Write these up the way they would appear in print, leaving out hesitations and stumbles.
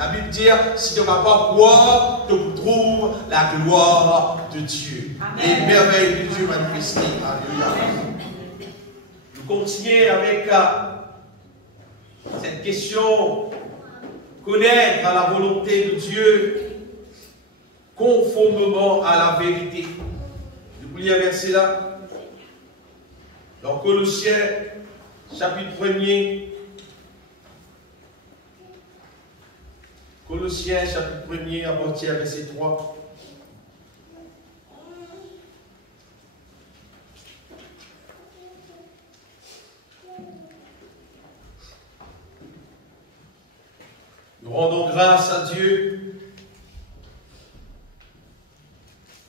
La Bible dit, si tu n'as pas croire, tu trouves la gloire de Dieu. Les merveilles de Dieu manifestées. Alléluia. Nous continuons avec cette question, connaître la volonté de Dieu conformément à la vérité. Vous lisez un verset là. Dans Colossiens, chapitre 1er. Colossiens, chapitre 1er, à partir du verset 3. Nous rendons grâce à Dieu,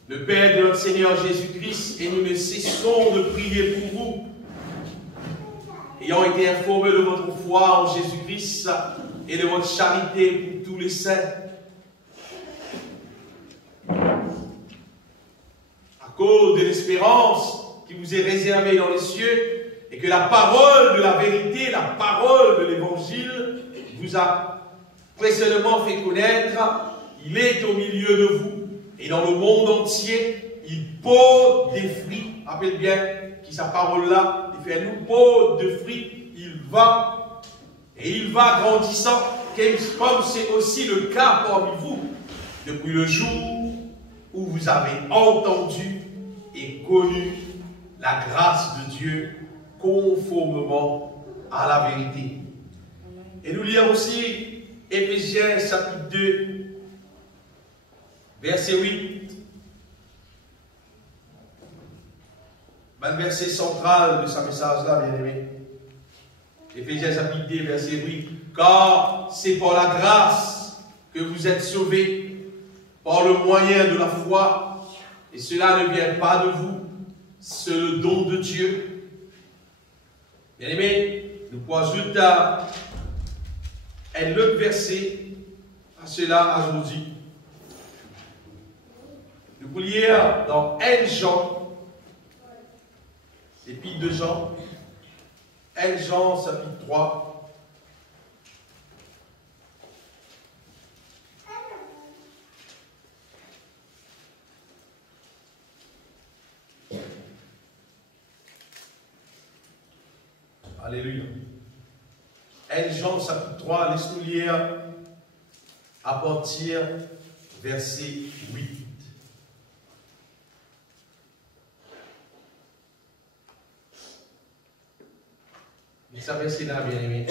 le Père de notre Seigneur Jésus-Christ, et nous ne cessons de prier pour vous, ayant été informés de votre foi en Jésus-Christ et de votre charité pour tous les saints. À cause de l'espérance qui vous est réservée dans les cieux, et que la parole de la vérité, la parole de l'évangile vous a précédemment fait connaître, il est au milieu de vous, et dans le monde entier, il porte des fruits. Rappelez bien qui sa parole-là, il fait un pot de fruits, il va grandissant, comme c'est aussi le cas parmi vous, depuis le jour où vous avez entendu et connu la grâce de Dieu conformément à la vérité. Et nous lisons aussi Éphésiens chapitre 2, verset 8. Le verset central de ce message-là, bien aimé. Éphésiens chapitre 2, verset 8. Car c'est par la grâce que vous êtes sauvés, par le moyen de la foi, et cela ne vient pas de vous, c'est le don de Dieu. Bien aimé, nous pouvons ajouter un autre verset à cela aujourd'hui. Nous pouvons lire dans 1 Jean, l'épître de Jean, 1 Jean chapitre 3. Alléluia. 1 Jean chapitre 3, laisse-nous lire à partir verset 8. Il s'appelle là, bien aimé.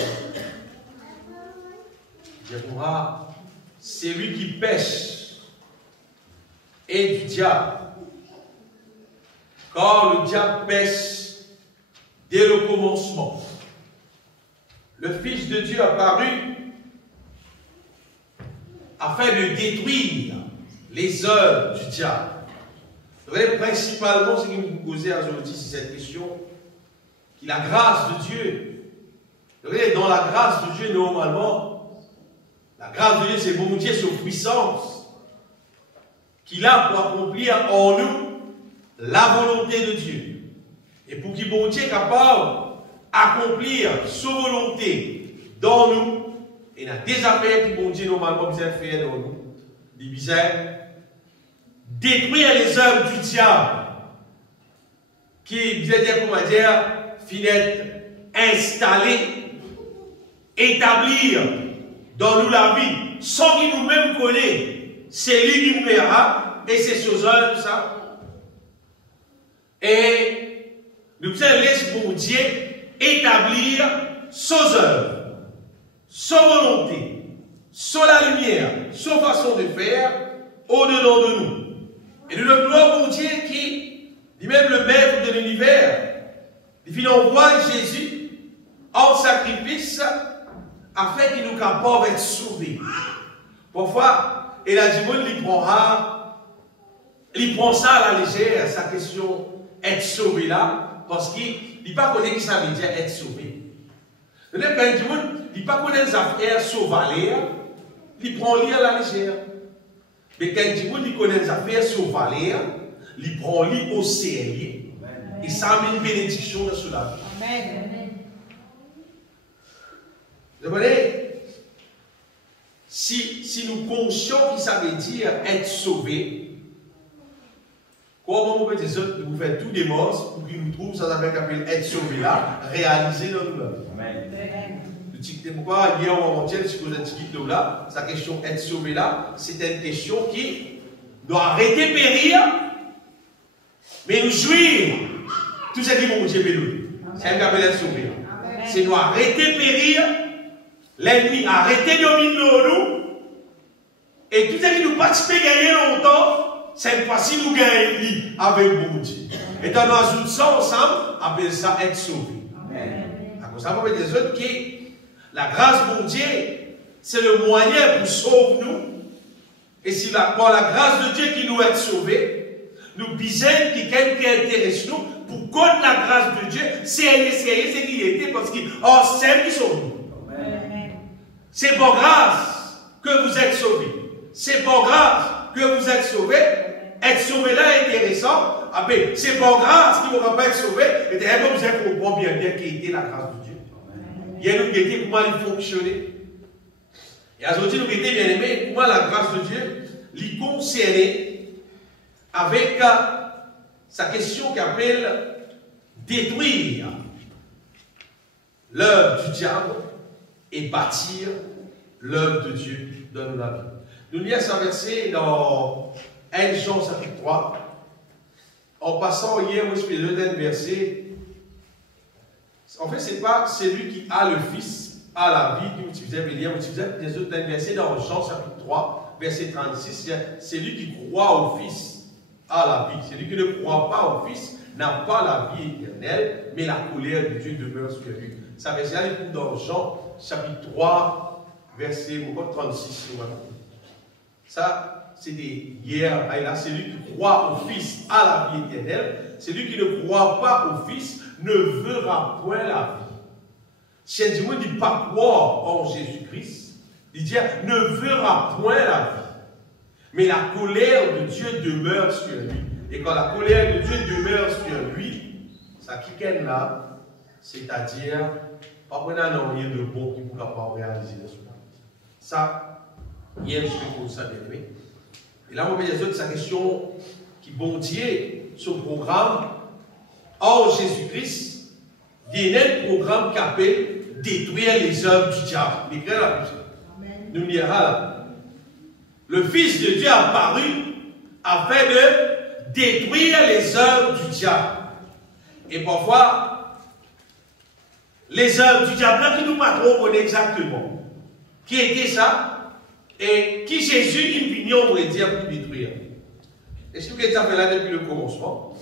C'est lui qui pêche et du diable. Car le diable pêche dès le commencement. Le Fils de Dieu apparu afin de détruire les œuvres du diable. Principalement, ce qui nous posait aujourd'hui, c'est cette question, qui la grâce de Dieu. Dans la grâce de Dieu, normalement, la grâce de Dieu, c'est bon Dieu, c'est puissance qu'il a pour accomplir en nous la volonté de Dieu. Et pour qu'il bon Dieu est capable d'accomplir sa volonté dans nous, et dans des affaires qui bon Dieu normalement besoin faire dans nous, il besoin détruire les œuvres du diable, qui veut dire, comment dire, finir installé, établir dans nous la vie, sans qu'il nous-mêmes connaisse. C'est lui qui nous verra, et c'est ses œuvres, ça. Et nous devons laisser pour Dieu établir ses œuvres, sa volonté, sur la lumière, sa façon de faire, au-dedans de nous. Et nous le gloire pour Dieu qui, lui-même le maître de l'univers, il envoie Jésus en sacrifice afin qu'il nous capable d'être sauvés. Parfois, et la Dimone, il prend ça à la légère, sa question être sauvé là, parce qu'il ne pas connaît qui ça veut dire être sauvé. Il ne pas connaît les affaires sauvaler, il prend lui à la légère. Mais quand il connaît les affaires sauvaler, il prend lui au sérieux. Et ça met une bénédiction dans cela. Amen. Vous voyez, si nous conscions que ça veut dire être sauvé, comment on peut dire ça, nous faire tout des morts pour qu'ils nous trouvent ça avec appel être sauvé là, réalisé dans nous-mêmes. Amen. Pourquoi hier ou avant-hier, si vous êtes là, sa question être sauvé là, c'est une question qui doit arrêter périr, mais nous jouir tout ce qui vont Dieu béni. C'est un appel être sauvé. C'est nous arrêter périr, l'ennemi arrêter de dominer nous, et tout ce qui nous participe gagner longtemps, cette fois-ci nous gagnons avec bon Dieu. Et dans nous ça ensemble, appelle ça être sauvé. Amen. Alors ça veut dire que la grâce de Dieu, c'est le moyen pour sauver nous. Et si par la grâce de Dieu qui nous est sauvé, nous disons que quelqu'un qui intéresse nous, pour contre la grâce de Dieu, c'est ce qu'il était parce qu'il celle qui sauve nous. C'est pour grâce que vous êtes sauvés. C'est pour grâce que vous êtes sauvés. Être sauvé là est intéressant. C'est pour grâce qu'il ne va pas être sauvé. Et d'ailleurs, vous êtes au bon bien qui était la grâce de Dieu. Il y a nous guetter comment il fonctionnait. Et aujourd'hui, nous guetter bien aimé, comment la grâce de Dieu l'y concernait avec sa question qui appelle détruire l'œuvre du diable et bâtir l'œuvre de Dieu dans la vie. Nous lisons ce verset dans 1 Jean chapitre 3. En passant hier, moi je fais le dernier verset. En fait, ce n'est pas celui qui a le Fils, a la vie, qui utilisait Bélier, utilisait des autres versets dans Jean chapitre 3, verset 36. C'est lui qui croit au Fils, a la vie. Celui qui ne croit pas au Fils n'a pas la vie éternelle, mais la colère de Dieu demeure sur lui. Ça verset là, il dans Jean chapitre 3, verset 36. Ça, c'était hier. Là, celui qui croit au Fils a la vie éternelle. Celui qui ne croit pas au Fils ne verra point la vie. Si un ne dit pas croire en Jésus-Christ, il dit ne verra point la vie. Mais la colère de Dieu demeure sur lui. Et quand la colère de Dieu demeure sur lui, ça qui est là, c'est-à-dire, pas qu'on a rien de bon qui ne pourra pas réaliser la chose. Ça, hier, je fais pour ça, bien aimé. Et là, on va dire sa question qui bon Dieu, son programme, hors Jésus-Christ, il y a un programme qui appelle détruire les œuvres du diable. L'écrit là, nous lira là. Le Fils de Dieu a apparu afin de détruire les œuvres du diable. Et parfois, les œuvres du diable, là, qui nous pas trop connaît exactement. Qui était ça? Et qui Jésus, il vient, on pourrait dire, pour détruire. Est-ce que ça fait là depuis le commencement?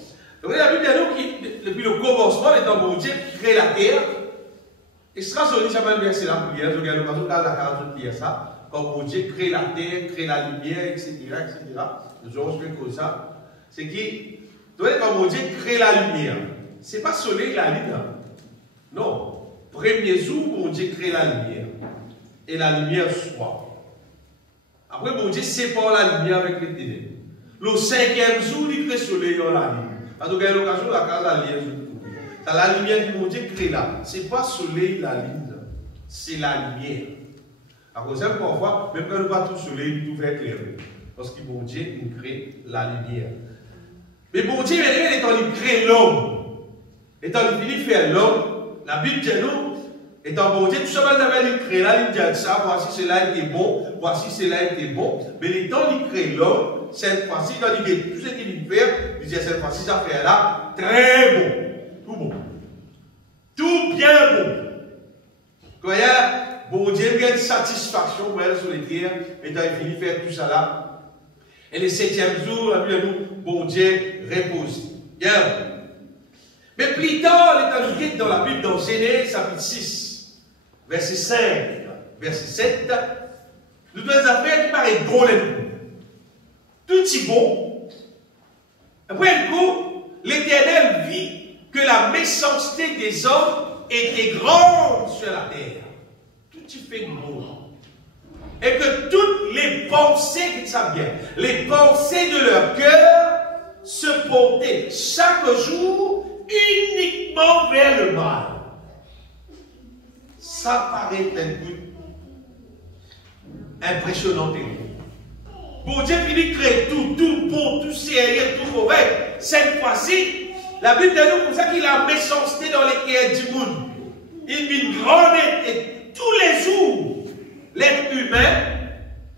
Donc, la Bible dit que depuis le commencement, étant bon Dieu qui crée la terre, et ce sera celui qui s'appelle verset là pour hier, je regarde l'occasion dans la carte de lire ça, quand bon Dieu crée la terre, crée la lumière, etc., etc. Nous aurons fait comme ça. C'est qui, quand bon Dieu crée la lumière, ce n'est pas soleil la lune. Non. Premier jour, bon Dieu crée la lumière. Et la lumière soit. Après, bon Dieu sépare la lumière avec les ténèbres. Le 5e jour, il crée le soleil dans la nuit. En tout cas, l'occasion, la case à lire. C'est la lumière que mon Dieu crée là. Ce n'est pas le soleil, la lune. C'est la lumière. À cause de ça, parfois, même quand nous pas tout le soleil, nous fait éclairer. Parce que mon Dieu nous crée la lumière. Mais mon Dieu, étant il crée l'homme, étant il finit faire l'homme, la Bible dit nous, étant bon Dieu, tout simplement il crée là, il dit ça, voici cela était bon, voici cela était bon. Mais l'étant il crée l'homme, cette fois-ci, quand il dit tout ce qu'il fait, il dit cette fois-ci, ça fait là, très bon. Tout bon. Tout bien bon. Quand il y a, bon Dieu, il y a une satisfaction pour elle sur les terres, étant il finit faire tout ça là. Et le 7e jour, la Bible nous, bon Dieu repose. Bien. Mais plus tard, il est dans la Bible, dans Genèse chapitre 6, verset 5, verset 7, nous devons affaires qui paraissent drôles. Tout est bon. Après un coup, l'Éternel vit que la méchanceté des hommes était grande sur la terre. Tout y fait gros. Et que toutes les pensées, qui savent bien, les pensées de leur cœur se portaient chaque jour uniquement vers le mal. Ça paraît un peu. impressionnante. Bon Dieu finit créer tout bon, tout sérieux, tout correct. Cette fois-ci, la Bible dit nous comme ça qu'il a méchanceté dans les cœurs du monde. Il vit grande et tous les jours, l'être humain,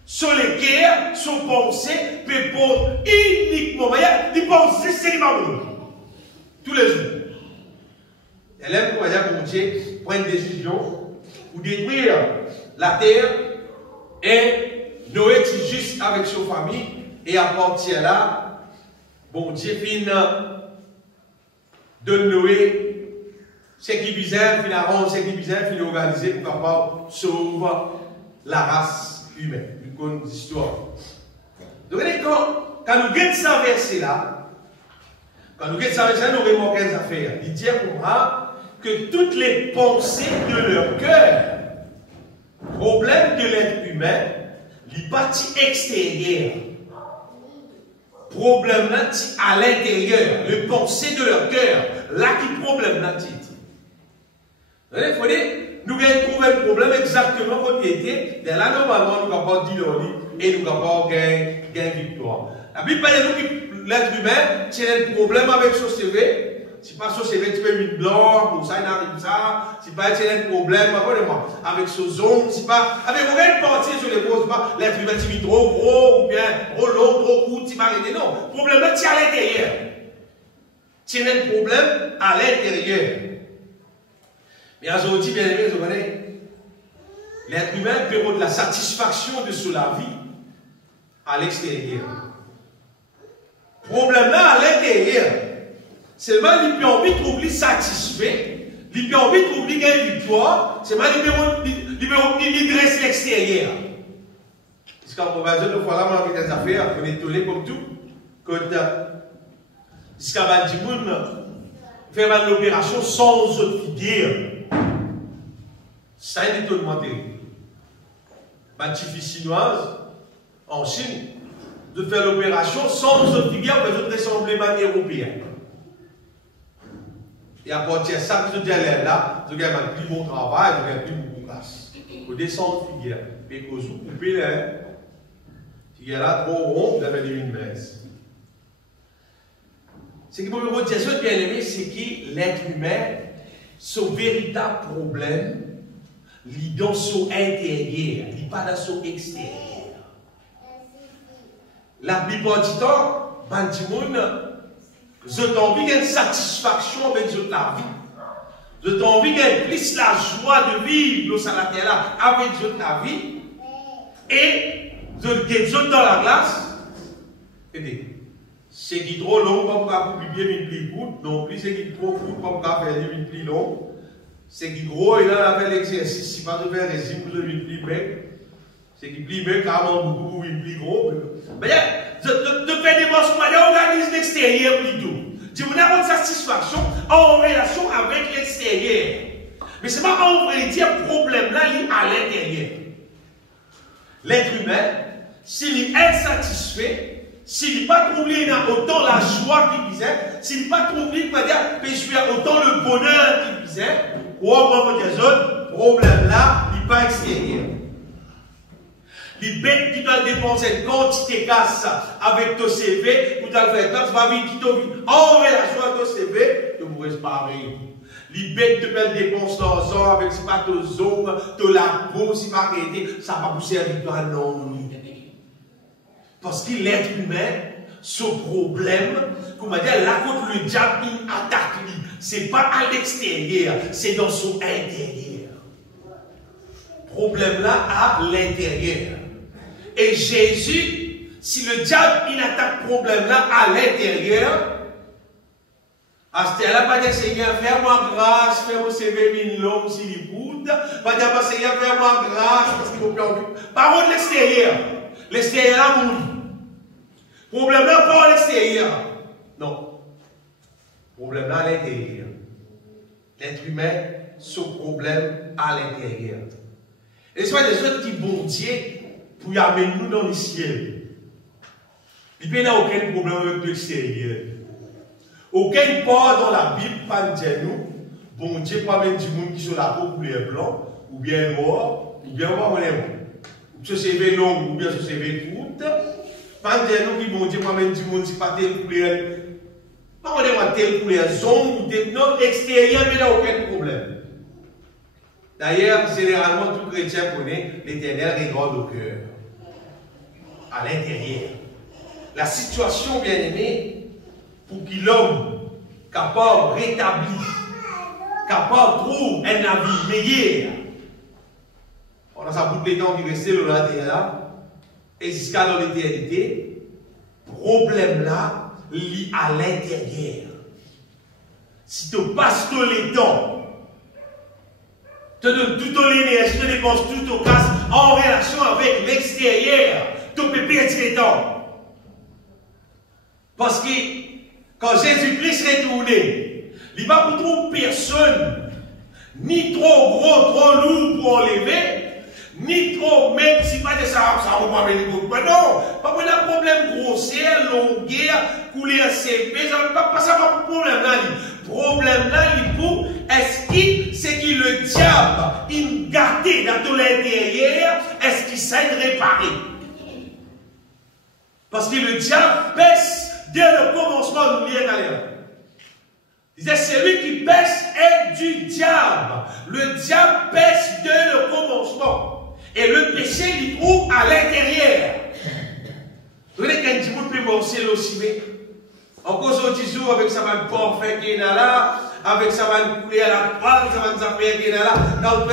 sur les cœurs, son pensée, peut pour uniquement, il pense seulement tous les jours. Elle aime pour bon Dieu prendre une décision pour détruire la terre et Noé est juste avec sa famille et à partir de là, bon Dieu finit de Noé ce qui bizarre, finalement, ce qui bizarre, finit organisé pour pouvoir sauver la race humaine. Une bonne histoire. Donc, quand nous regardons ce verset-là, nous remarquons des affaires. Il dit pour moi que toutes les pensées de leur cœur, problème de l'être humain, les parties extérieures, problème à l'intérieur, les pensées de leur cœur, là qui problème là titre. Il faut dire, nous allons trouver le problème exactement comme il était, et là normalement nous avons dit et nous avons gagné victoire. La Bible parle de nous que l'être humain, c'est un problème avec son CV. Si pas son CV, tu peux mettre blanc, pour ça il arrive ça. Si pas c'est un problème, avec son zone, si pas avec aucune partie sur les poses, l'être humain tu mis trop gros, ou bien trop long, trop court, tu m'as arrêté. Non, le problème là, c'est à l'intérieur. C'est un problème à l'intérieur. Mais aujourd'hui, bien aimé, vous voyez, l'être humain peut de la satisfaction de sur la vie à l'extérieur. Problème là à l'intérieur. Seulement, il peut envie de trouver satisfait, il peut envie de trouver une victoire, seulement il dresse l'extérieur. Parce qu'en province, nous voilà, on a des affaires, on est étonné comme tout. Quand jusqu'à Bandimoun fait l'opération sans autre figure. Ça a été étonnement terrible. Ma fille chinoise, en Chine, de faire l'opération sans autre figure, parce que rassemblement européen. Et à partir de ça, vous allez là, vous avez un plus bon travail, vous avez un plus bon classe. Vous descendez figure. Et quand vous coupez là, figure là trop rond, vous avez une mince. Ce qui peut me dire, ce bien aimé, c'est que l'être humain, son véritable problème, il est dans son intérieur, il n'est pas dans son extérieur. La plupart du temps, vous avez envie d'une satisfaction avec la vie. Vous avez envie d'une plus la joie de vivre dans la terre là avec la vie. Et vous avez dans la glace. C'est qui est trop long comme pour publier une pli courte, non plus c'est qui est trop court comme pour faire une pli long. C'est qui est gros, il a fait l'exercice, si pas de faire régime pour une pli bec. C'est qui plie bec, carrément beaucoup, une pli gros. Mais de faire des morceaux, on organise l'extérieur plutôt. Tu veux avoir une satisfaction en relation avec l'extérieur. Mais c'est pas en vrai dire problème là, il est à l'intérieur. L'être humain, s'il est insatisfait, s'il n'est pas trouvé autant la joie qu'il disait, s'il n'est pas trouvé, autant le bonheur qu'il disait, ou le problème là, il n'est pas extérieur. Les bêtes qui doivent dépenser une quantité casse avec ton CV, ou dans le fait, tu vas vite quitter en relation avec ton CV, tu ne pourrais pas rire. Les bêtes te peuvent dépenser l'argent avec si pas ton zone, ton la peau, si pas arrêté, ça va pousser avec toi, non. Parce que l'être humain, ce problème, comme on dit, là, contre le diable, il attaque lui. Ce n'est pas à l'extérieur, c'est dans son intérieur. Problème là à l'intérieur. Et Jésus, si le diable il attaque problème là à l'intérieur, à ce là pas dire Seigneur, fais-moi grâce, fais-moi sauver une longue s'il écoute, pas dire Seigneur, fais-moi grâce parce qu'il faut plus envie. Parole de l'extérieur. L'extérieur là mourit. Problème là pas à l'extérieur. Non. Problème là à l'intérieur. L'être humain, ce problème à l'intérieur. Et c'est pas des autres qui bon Dieu pour y amener nous dans le ciel. Il n'y a aucun problème avec l'extérieur. Aucun part dans la Bible pas dire nous, bon Dieu pour amener du monde qui sont la peau couleur blanc, ou bien noir, ou bien on va ce CV long ou bien ce CV courte. Pendant nous qui vont dire, moi-même, du monde, c'est pas tel couleur. Pas on est tel couleur, zone ou tel non, extérieur, mais il n'y a aucun problème. D'ailleurs, généralement, tout chrétien connaît l'Éternel regarde au cœur, à l'intérieur. La situation, bien aimée, pour qu'il l'homme capable de rétablir, capable de trouver un avis meilleur, on a sa boucle de temps qui reste là, et jusqu'à dans l'éternité, problème là, lié à l'intérieur. Si tu passes tout le temps, tu donnes toute ton énergie, tu dépenses tout ton casse en relation avec l'extérieur, tu peux perdre le temps. Parce que quand Jésus-Christ est retourné, il va pour trouver personne, ni trop gros, trop lourd pour enlever, ni trop, même si pas de ça, ça va pas venir pour non, pas pour un problème grossière, longueur, couler un CP, ça va pas problème là. Problème là, il pour, est-ce que c'est que le diable, il gâté dans tout l'intérieur, est-ce qu'il sait réparer? Parce que le diable pèse dès le commencement, n'oubliez pas. Il disait, celui qui pèse est du diable. Le diable pèse dès le commencement. Et le péché, il trouve à l'intérieur. Vous voyez qu'un petit peu plus morceau aussi, mais en cause au toujours avec sa main parfait qui est là, avec sa main coulée à la toile, sa main affaire qui est là, quand vous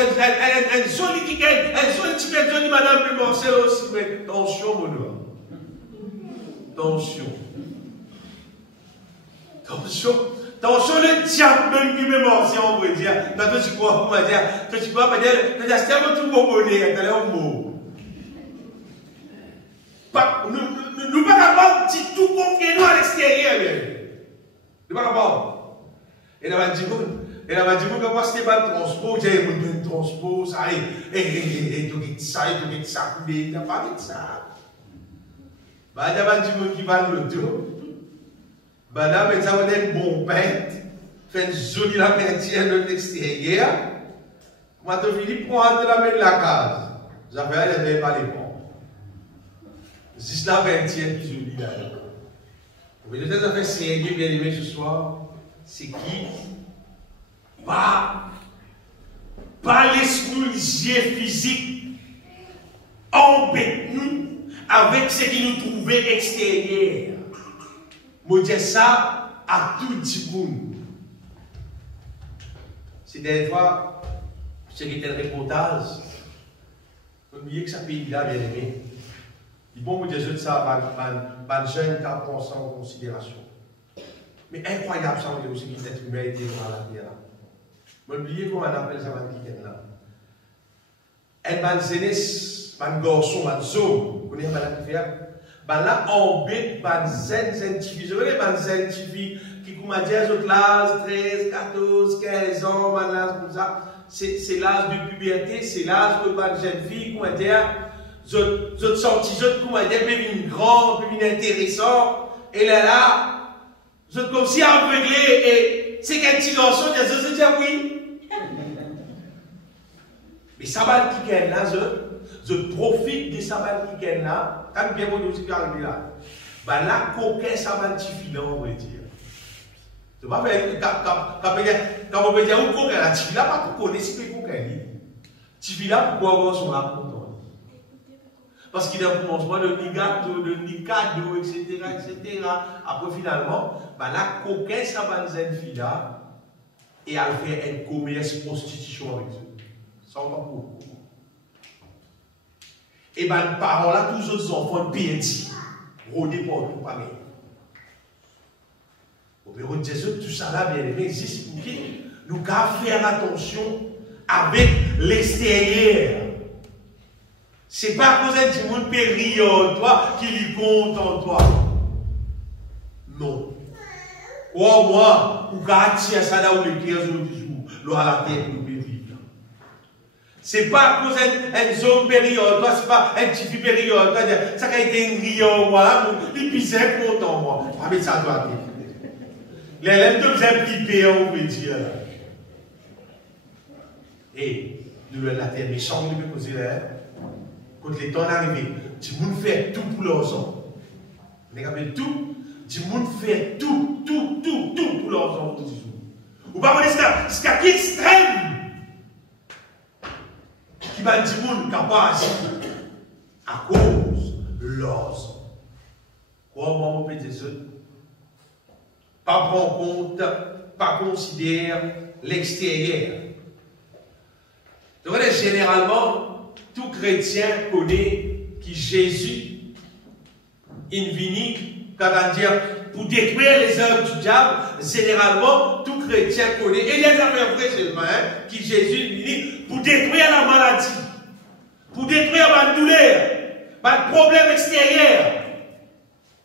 êtes un joli qui gagne, un joli petit peu joli madame plus morceau aussi, mais attention, mon homme. Attention. Attention, le diable même qui me morceau, on va dire. Dans tout ce qu'on va dire, tout ce qu'on va dire, c'est un tout beau bonnet, t'as l'air mot. Nous ne pouvons pas dire tout confier nous à l'extérieur. Nous ne pouvons pas. Et là, on va dire que moi, c'était pas le transport, j'ai un transport, ça y est, tu dis ça, tu n'as pas dit ça. Bah, il y a des gens qui vont le dos. Bah, là, ça va être bon pain, fait une jolie la peinture de l'extérieur. Moi, tu finis pour entrer la main de la case. J'avais pas les bons. Juste la peinture qui jolie là. Mais le fait de faire bien aimé ce soir, c'est qui? Pas laisse-nous les yeux physiques embête-nous avec ce qui nous trouvait extérieur. Je dis ça à tout le monde. C'est des fois, ce qui était le reportage, oubliez que ça pays-là, bien aimé. Il faut me dire ça, les jeunes qui prennent ça en considération. Mais incroyable, ça, aussi, qui est humain était dans la terre. Oubliez comment on appelle ça, là. Et les jeunesse, les garçons, les hommes, vous connaissez ce qu'il fait? Là, on bête les scientifiques. Vous voyez les scientifiques qui, comme dit, ont l'âge 13, 14, 15 ans, comme ça. C'est l'âge de puberté, c'est l'âge de les jeunes filles, comment dire, autres sorties, comment dire, une grande, une intéressante. Et là, autres comme si aveuglés, et c'est qu'un petit garçon, ils disent oui. Mais ça va le week-end là, je profite de ça va le week-end là, quand bien vous nous arrivez là. Ben là, coquin, ça va le tifila, on va dire. Tu vas faire, quand on veut dire, où coquin là, tifila, pas pour connaître si vous connaissez. Tifila, pourquoi avoir son rapport? Parce qu'il y a un commencement de cadeau, etc. Après, finalement, ben là, coquin, ça va le fila, et elle fait un commerce prostitution avec eux. Ça, on va pour. Et bien, les parents là, tous les autres enfants perdus, rôdés partout pareil. Au bureau de Jésus, tout ça là, bien aimé, existe pour qui nous devons faire attention avec l'extérieur. Ce n'est pas à cause du monde péri en toi qui lui compte en toi. Non. Oh, moi, ou gâtir ça là où les 15 jours du jour, l'eau à la terre, nous vivre. Ce n'est pas à cause d'une zone période, toi, ce n'est pas un petit période, ça a été une riant, moi, il pisait content, moi. Ah, mais ça doit être. Les lèvres de bien flipper, on peut dire. Et nous, la terre méchante, nous peut poser là. quand les temps arrivent, du monde fait tout pour leurs enfants. Vous regardez tout, du monde fait tout pour leurs enfants. Vous ne pouvez pas c'est ce qui est extrême qui va dire du monde capable à cause de leurs enfants. Comment on peut dire ça? Pas prendre compte, pas considérer l'extérieur. Donc, généralement, tout chrétien connaît que Jésus, il vient, quand on dit, pour détruire les œuvres du diable, généralement, tout chrétien connaît, et les affaires vraies seulement, que Jésus vient pour détruire la maladie, pour détruire la douleur, le problème extérieur,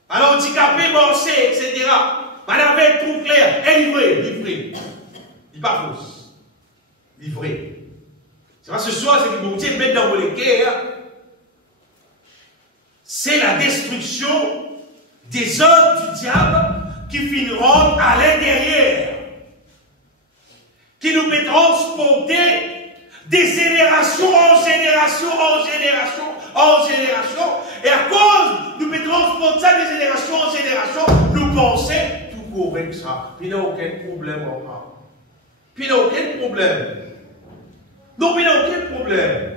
à l'handicapé, morcé, etc. Madame avec tout clair, et livré. Il n'est pas fausse. Livré. C'est pas ce soir, c'est que mon Dieu met dans le cœur. C'est la destruction des œuvres du diable qui finiront à l'intérieur. Qui nous fait transporter des générations en génération. Et à cause, nous fait transporter ça des générations en génération, nous pensons tout correct ça. Puis il n'y a aucun problème. Puis il n'y a aucun problème. Non, mais il n'y a aucun problème.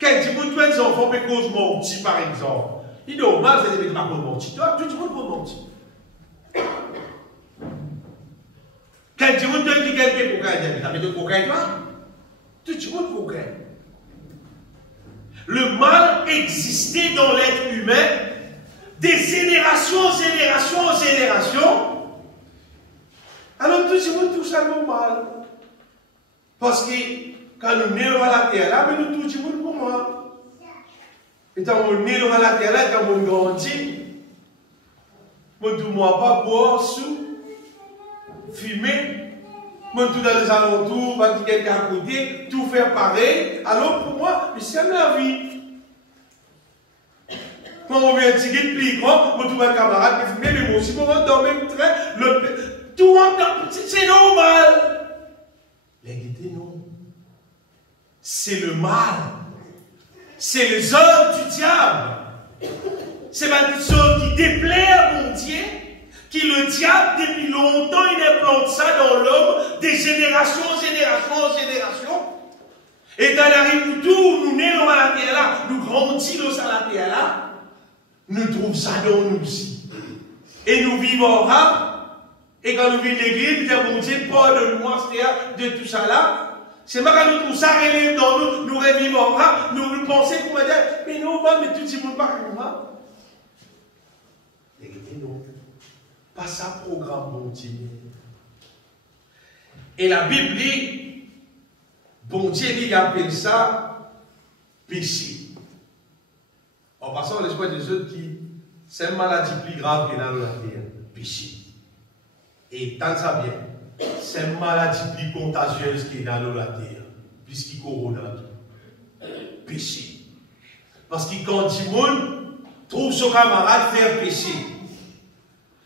Quand tu veux des enfants qui causent menti, par exemple, il est normal, c'est des gens qui menti. Toi, tout le monde peut mentir. Quand tu veux que quelqu'un fait cocaïne, tu as mis de cocaïne, toi? Tout le monde peut cocaïne. Le mal existait dans l'être humain des générations en génération. Alors tout le monde touche à normal. Parce que quand nous nés à la terre là, mais nous touchons tout le monde pour moi. Et quand nous nés à la terre là, quand nous grandissons, nous ne pouvons pas boire, sous, fumer, nous tout dans les alentours, nous quelqu'un à côté, tout faire pareil. Alors pour moi, c'est la vie. Quand on vient un petit guide plus grand, nous tout un camarade qui fume, mais moi aussi, on va dans le même train, tout le monde, c'est normal. L'égalité, non. C'est le mal. C'est les œuvres du diable. C'est quelque chose qui déplaît à mon Dieu, qui le diable, depuis longtemps, il implante ça dans l'homme, des générations en génération. Et dans la rive tout, nous naissons à la terre là, nous grandissons à la terre là, nous trouvons ça dans nous aussi. Et nous vivons là. Et quand nous vivons l'église, nous disons, mon Dieu, pardonne-moi, de tout ça là. C'est pas quand nous trouvons ça relève dans nous, nous revivons là, nous pensons qu'on va dire, mais non, mais tout le monde pas comme ça. L'église, non. Pas ça programme, mon Dieu. Et la Bible dit, bon Dieu, il appelle ça péché. En passant à l'espoir des autres qui, c'est une maladie plus grave que dans la terre, péché. Et tant ça bien, c'est une maladie plus contagieuse qui est dans la terre, puisqu'il corona tout. Péché. Parce que quand du monde trouve son camarade faire péché,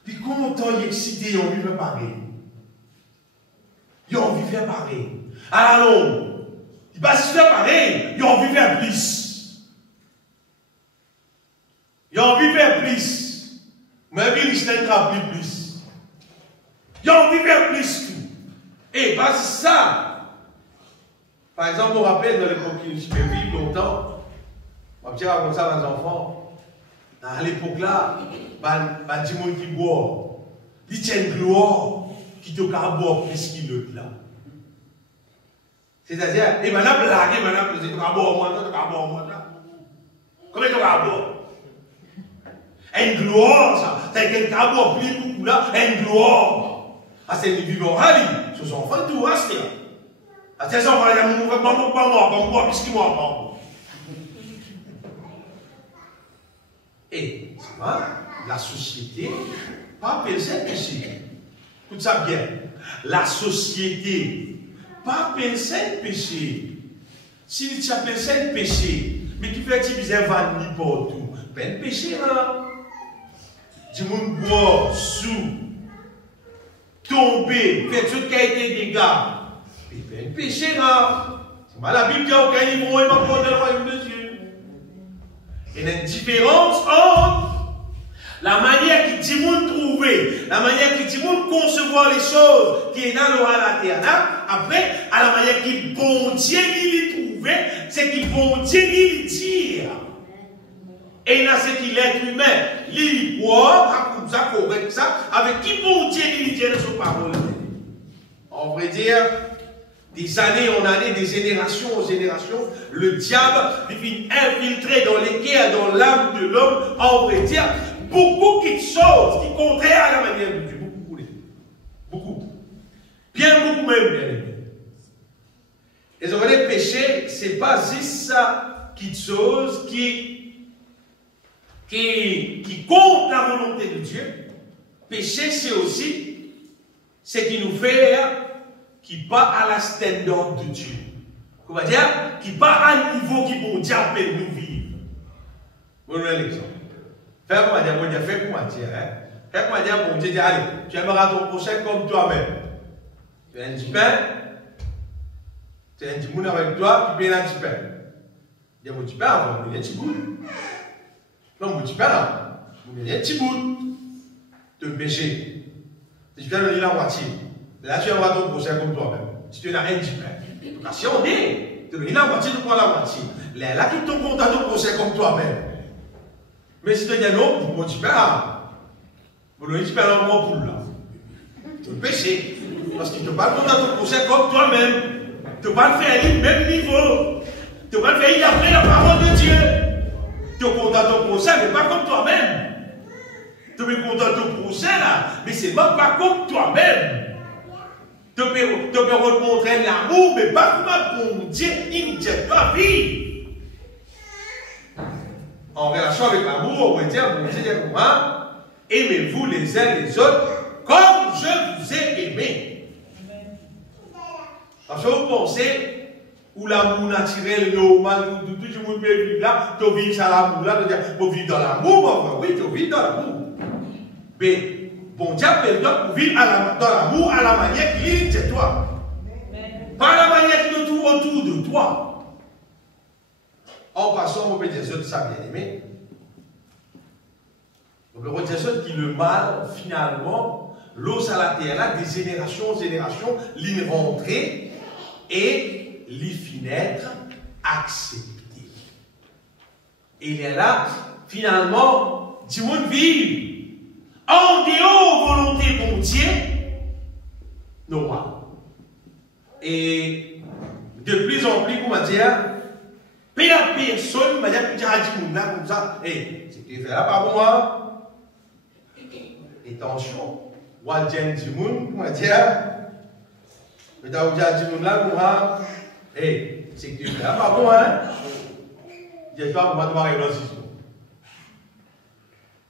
puis comment il est excité, il a envie de faire pareil. Il a envie de faire pareil. À la longue, il va se faire pareil, il a envie de faire plus. Il a envie de faire plus. Mais il ne plus. Il a envie de faire plus tout. Et parce que ça, par exemple, on rappelle dans l'époque où je vivre longtemps, on va dire comme ça aux enfants, à l'époque là, il y a des gens qui boivent, ils tiennent gloire, qui te boire plus qu'il l'autre là. C'est-à-dire, et maintenant, blague, maintenant, tu vas boire moi, comment tu vas boire? Une gloire, ça. C'est quelqu'un qui a boire plus beaucoup là, une gloire. Ah, c'est les vivants rallye. Ce sont enfants tout restés. Ah, ces enfants, ils ne vont pas moi, puisqu'ils m'ont pas. Et, tu vois, la société, pas penser péché. Tout ça bien. La société, pas penser péché. Si tu as pensé péché, mais tu fais utiliser un vanni partout, ben péché là. Du monde boit, sous, tomber, faire tout ce qui a été dégâts. Et ben péché là. La Bible dit aucun niveau, il va prendre le royaume de Dieu. Il y a une différence entre la manière qui dit nous trouver, la manière qui dit nous concevoir les choses qui est dans l'oral à terre, après, à la manière qui bon Dieu lui trouver, c'est qui bon Dieu lui dire. Et là, c'est qu'il est humain, lui croit, comme ça, correct ça, avec qui bon Dieu lui dit dans son parole. On vrai dire, des années en années, des générations en générations, le diable vient infiltrer dans les cœurs, dans l'âme de l'homme, on vrai dire, beaucoup de choses qui contraires à la manière de Dieu. Beaucoup. Bien beaucoup même, bien aimé. Et les péchés, ce n'est pas juste ça qui chose qui compte la volonté de Dieu. Péché, c'est aussi ce qui nous fait qui pas à la standard de Dieu. Comment dire? Qui pas à niveau qui bon Dieu appelle nous vivre. Vous voyez l'exemple. Fais comment dire, bon Dieu, fais comment dire, fais comment dire, bon Dieu, allez, tu aimeras ton prochain comme toi-même. Tu as un petit pain, tu as un petit monde avec toi, tu payes un petit pain. Il y a un petit pain avant, il y a un petit bout. Non, mon petit pain là, il y a un petit bout de péché. Si tu viens donner la moitié, là tu aimeras ton prochain comme toi-même. Si tu as un petit pain. Parce que si on dit, tu donnes la moitié, tu prends la moitié. Là, tu te comptes à ton prochain comme toi-même. Mais si tu dis non, mon petit pain là, mon petit pain là, mon poule là. C'est le péché. Parce qu'il ne te parle pas de ton prochain comme toi-même. Tu ne peux pas le faire au même niveau. Tu ne peux pas le faire après la parole de Dieu. Tu es content de ton prochain, mais pas comme toi-même. Tu es content de ton prochain là, mais c'est même pas comme toi-même. Tu peux te montrer l'amour, mais pas comme Dieu, il ne tient pas vie. En relation avec l'amour, on va dire, bon Dieu, aimez-vous les uns les autres comme je vous ai aimé. Parce que vous pensez, où l'amour naturel, normal, tout le monde peut vivre là, tu vis dans l'amour là, tu vis dans l'amour, oui, tu vis dans l'amour. Mais, bon Dieu appelle toi pour vivre dans l'amour à la manière qu'il est de toi. Pas à la manière qu'il est autour de toi. En passant, on peut dire ça, bien aimé. Donc, le dire qui le mal, finalement, l'os à la terre là, des générations en générations, l'y rentrer et l'y finêtre accepté. Et il est là, finalement, du monde vivre en dehors volonté de Dieu, normal. Et de plus en plus, comment dire, la personne m'a dit que tu as dit comme ça, c'est que tu fais là par moi. Attention, Walden du monde, comment dire, mais tu as dit là pour moi, c'est que tu fais là par moi. Dis-toi, pour moi, tu vas arriver dans le système.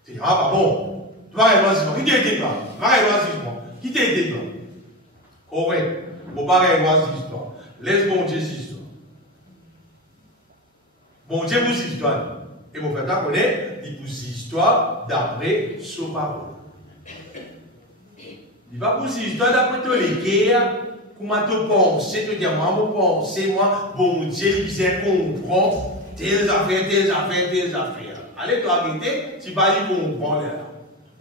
Tu dis, ah, bon, tu vas arriver dans le système. Qui t'a aidé toi? Tu vas arriver dans le système. Qui t'a aidé toi? Oh, oui, tu vas arriver dans le système. Laisse bon Dieu cette histoire. Bon Dieu vous histoire. Et mon frère connaît, il vous histoire d'après son parole. Il va vous histoire d'après tous les guerres, comment tu penses, tu dis, moi, je pense, moi, bon Dieu, il sait comprendre tes affaires. Allez, tu arrêter, tu vas y comprendre.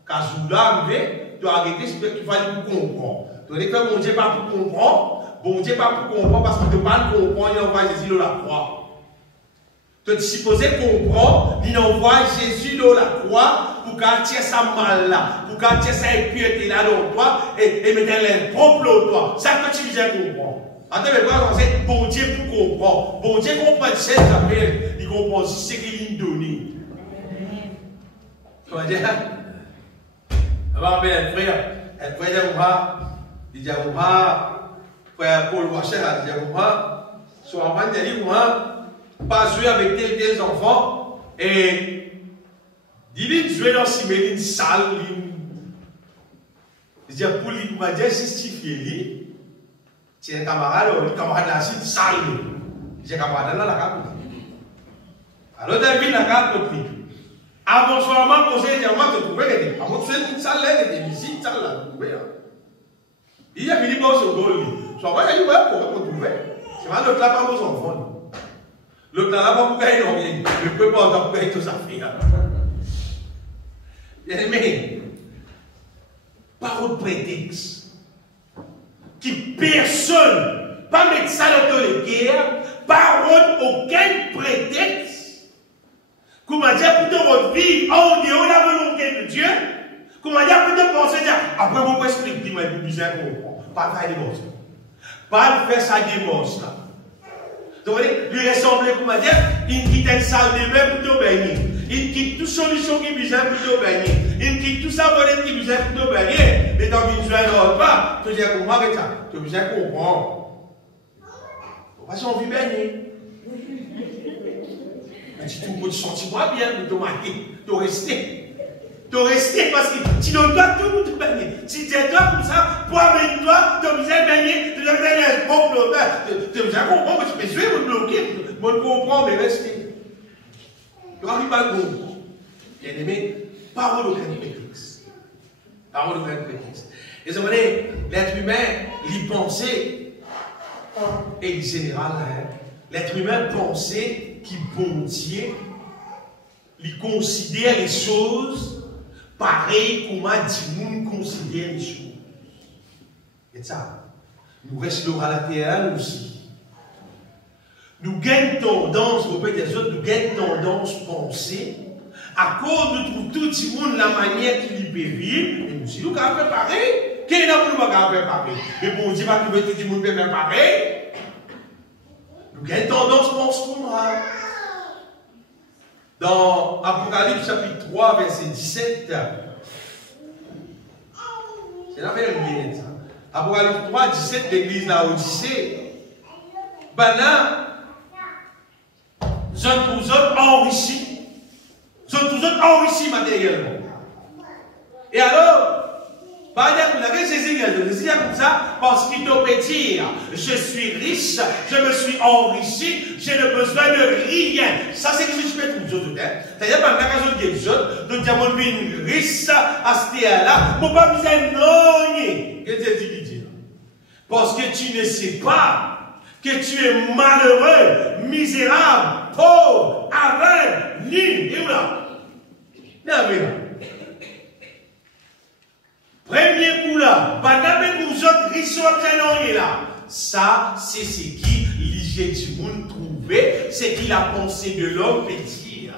Quand tu vas arriver, tu vas arrêter, tu vas y comprendre. Tu dis que bon Dieu pas pour comprendre, bon Dieu pas pour comprendre parce que tu ne peux pas comprendre, il envoie Jésus dans la croix. Tu es supposé comprendre, il envoie Jésus dans la croix pour garder sa mal là, pour garder sa impureté là dans toi et mettre les propres en toi. Ça que tu viens comprendre. Attends, mais quoi, c'est bon Dieu pour comprendre. Bon Dieu comprend cette affaire, il comprend ce qu'il nous donne. Comment dire? Alors, un frère de moi, il dit à moi, frère Paul Wacher, il dit à moi, sur un moment, il dit moi, pas jouer avec tes enfants et il jouer dans une salle. Il dit pour lui, il m'a dit justifier lui. C'est un camarade là, c'est une salle. J'ai un camarade là, la carte. Alors, David, la carte compris. Avant ce moment, posé, il dit à moi, tu trouvais les gens. Avant, tu fais une salle là, des visites, salle là, tu trouvais. Il a fini par se goal. Soit moi, il dit, ouais, pourquoi vous trouvez? C'est pas de clap à vos enfants. L'autre là, pas pour gagner, non, mais je ne peux pas pour gagner tous affaires. Bien aimé, parole prétexte, qui personne, pas mettre ça dans les guerres, parole aucun prétexte. Comment dire, pour votre vie, en dehors de la volonté de Dieu, comment dire, pour te penser, après vous expliquer, mais vous bizarre comprendre. Pas faire des monstres. Pas faire ça des monstres là. Donc, lui ressemble, comment dire, il quitte une salle de bain pour te baigner. Il quitte toute solution qui est bizarre pour te baigner. Il quitte tout ça qui est bizarre pour te baigner. Mais dans une joie de repas, tu dis comment avec ça? Tu es bizarre comprendre. Parce qu'on vit baigner. Mais si tu peux te sentir bien, tu te marquer, tu restes. Tu restes parce que tu ne dois tout pour te baigner. Si tu es comme ça, pour avec toi, tu es obligé de baigner, tu es obligé de baigner, tu es obligé de comprendre, tu peux suivre, me bloquer, me comprendre, mais rester. Tu n'arrives pas à le comprendre. Bien aimé, parole aucun prétexte. Parole aucun prétexte. Et ça veut dire, l'être humain, il pensait, et il général, l'être humain pensait qu'il bon Dieu, il considère les choses pareil comment dit nous considère les choses. Et ça, nous restons à la terre aussi. Nous gagnons tendance, vous pouvez des autres, nous gagnons tendance à penser, à cause de tout le monde, la manière qu'il peut vivre, et nous si nous avons fait pareil, qui n'a pas fait pareil? Mais bon, on dit pas que tout le monde peut faire pareil. Nous gagnons tendance à penser comme ça. Dans Apocalypse chapitre 3, verset 17, c'est la vérité, ça. Apocalypse 3, 17, l'église de la Odyssée. Ben là, vous êtes enrichis. Vous êtes enrichis matériellement. Et alors, par exemple, Jésus dit comme ça, parce qu'il peut dire, je suis riche, je me suis enrichi, je n'ai besoin de rien. Ça, c'est ce que je fais pour vous autres. C'est-à-dire, par la raison des autres, nous avons une riche à ce terre-là, pour pas vous éloigner. Qu'est-ce que Dieu dit? Parce que tu ne sais pas que tu es malheureux, misérable, pauvre, aveugle, nu. Et voilà. Premier coup là, pendant que vous autres riches là, ça c'est ce qui l'IG du monde trouvait, c'est qu'il a pensé de l'homme peut dire.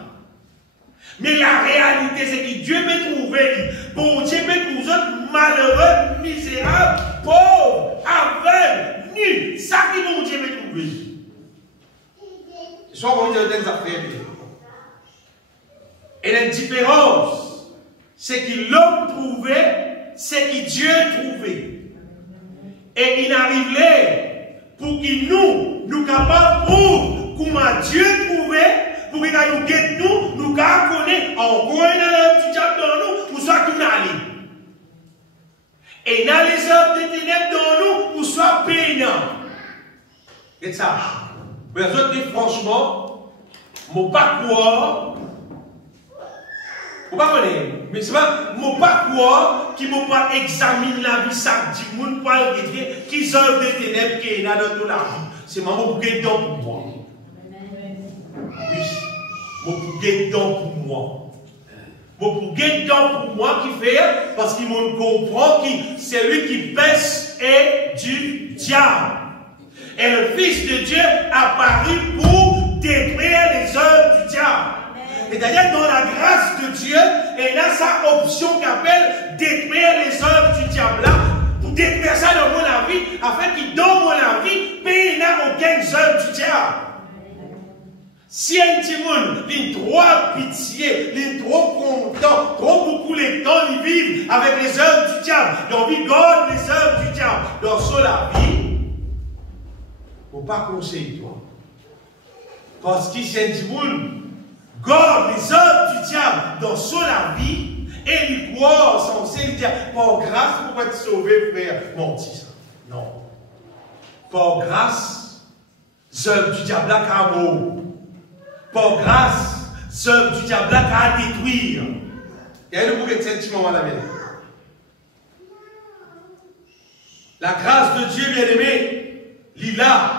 Mais la réalité c'est que Dieu peut trouver, bon Dieu peut que vous autres malheureux, misérables, pauvres, aveugles, nus, ça qui bon Dieu peut trouver. Soit on va dire des affaires. Et la différence, c'est que l'homme trouvait c'est que Dieu trouvait. Et il arrivait pour qu'il nous capables pour comment Dieu trouvait, pour qu'il nous guette nous connaît encore un petit diable dans nous, pour soit tout aller. Et dans les œuvres de ténèbres dans nous, pour soit payant. Et ça, mais les autres disent franchement, mon pas croire. Vous ne comprenez pas, mais c'est pas mon pas quoi qui m'a pas examiné la vie, ça dit, mon pas dire qui œuvre des ténèbres qui est là dans toute la vie. C'est maman pour gagner dans pour moi. Oui, mon pour gagner dans pour moi. Mon pour gagner dans pour moi qui fait, parce qu'il me comprend que c'est lui qui pèse et du diable. Et le Fils de Dieu apparu pour détruire les œuvres du diable. Et d'ailleurs, dans la grâce de Dieu, il a sa option qui appelle détruire les œuvres du diable là, pour détruire ça dans mon vie, afin qu'il dans mon vie, il n'a aucune œuvre du diable. Si un petit monde, il trop pitié, il trop content, trop beaucoup les temps, il vit avec les œuvres du diable, donc il garde les œuvres du diable. Dans la vie, il ne faut pas conseiller toi. Parce qu'il y a un petit monde, garde les œuvres du diable dans la vie et il croit censé lui dire par grâce pour être sauvé, frère. Menti ça. Non. Par grâce, œuvres du diable qu'à mort. Par grâce, œuvres du diable qu'à détruire. Il y a un beaucoup de sentiments à la maison. La grâce de Dieu, bien-aimé, il est là,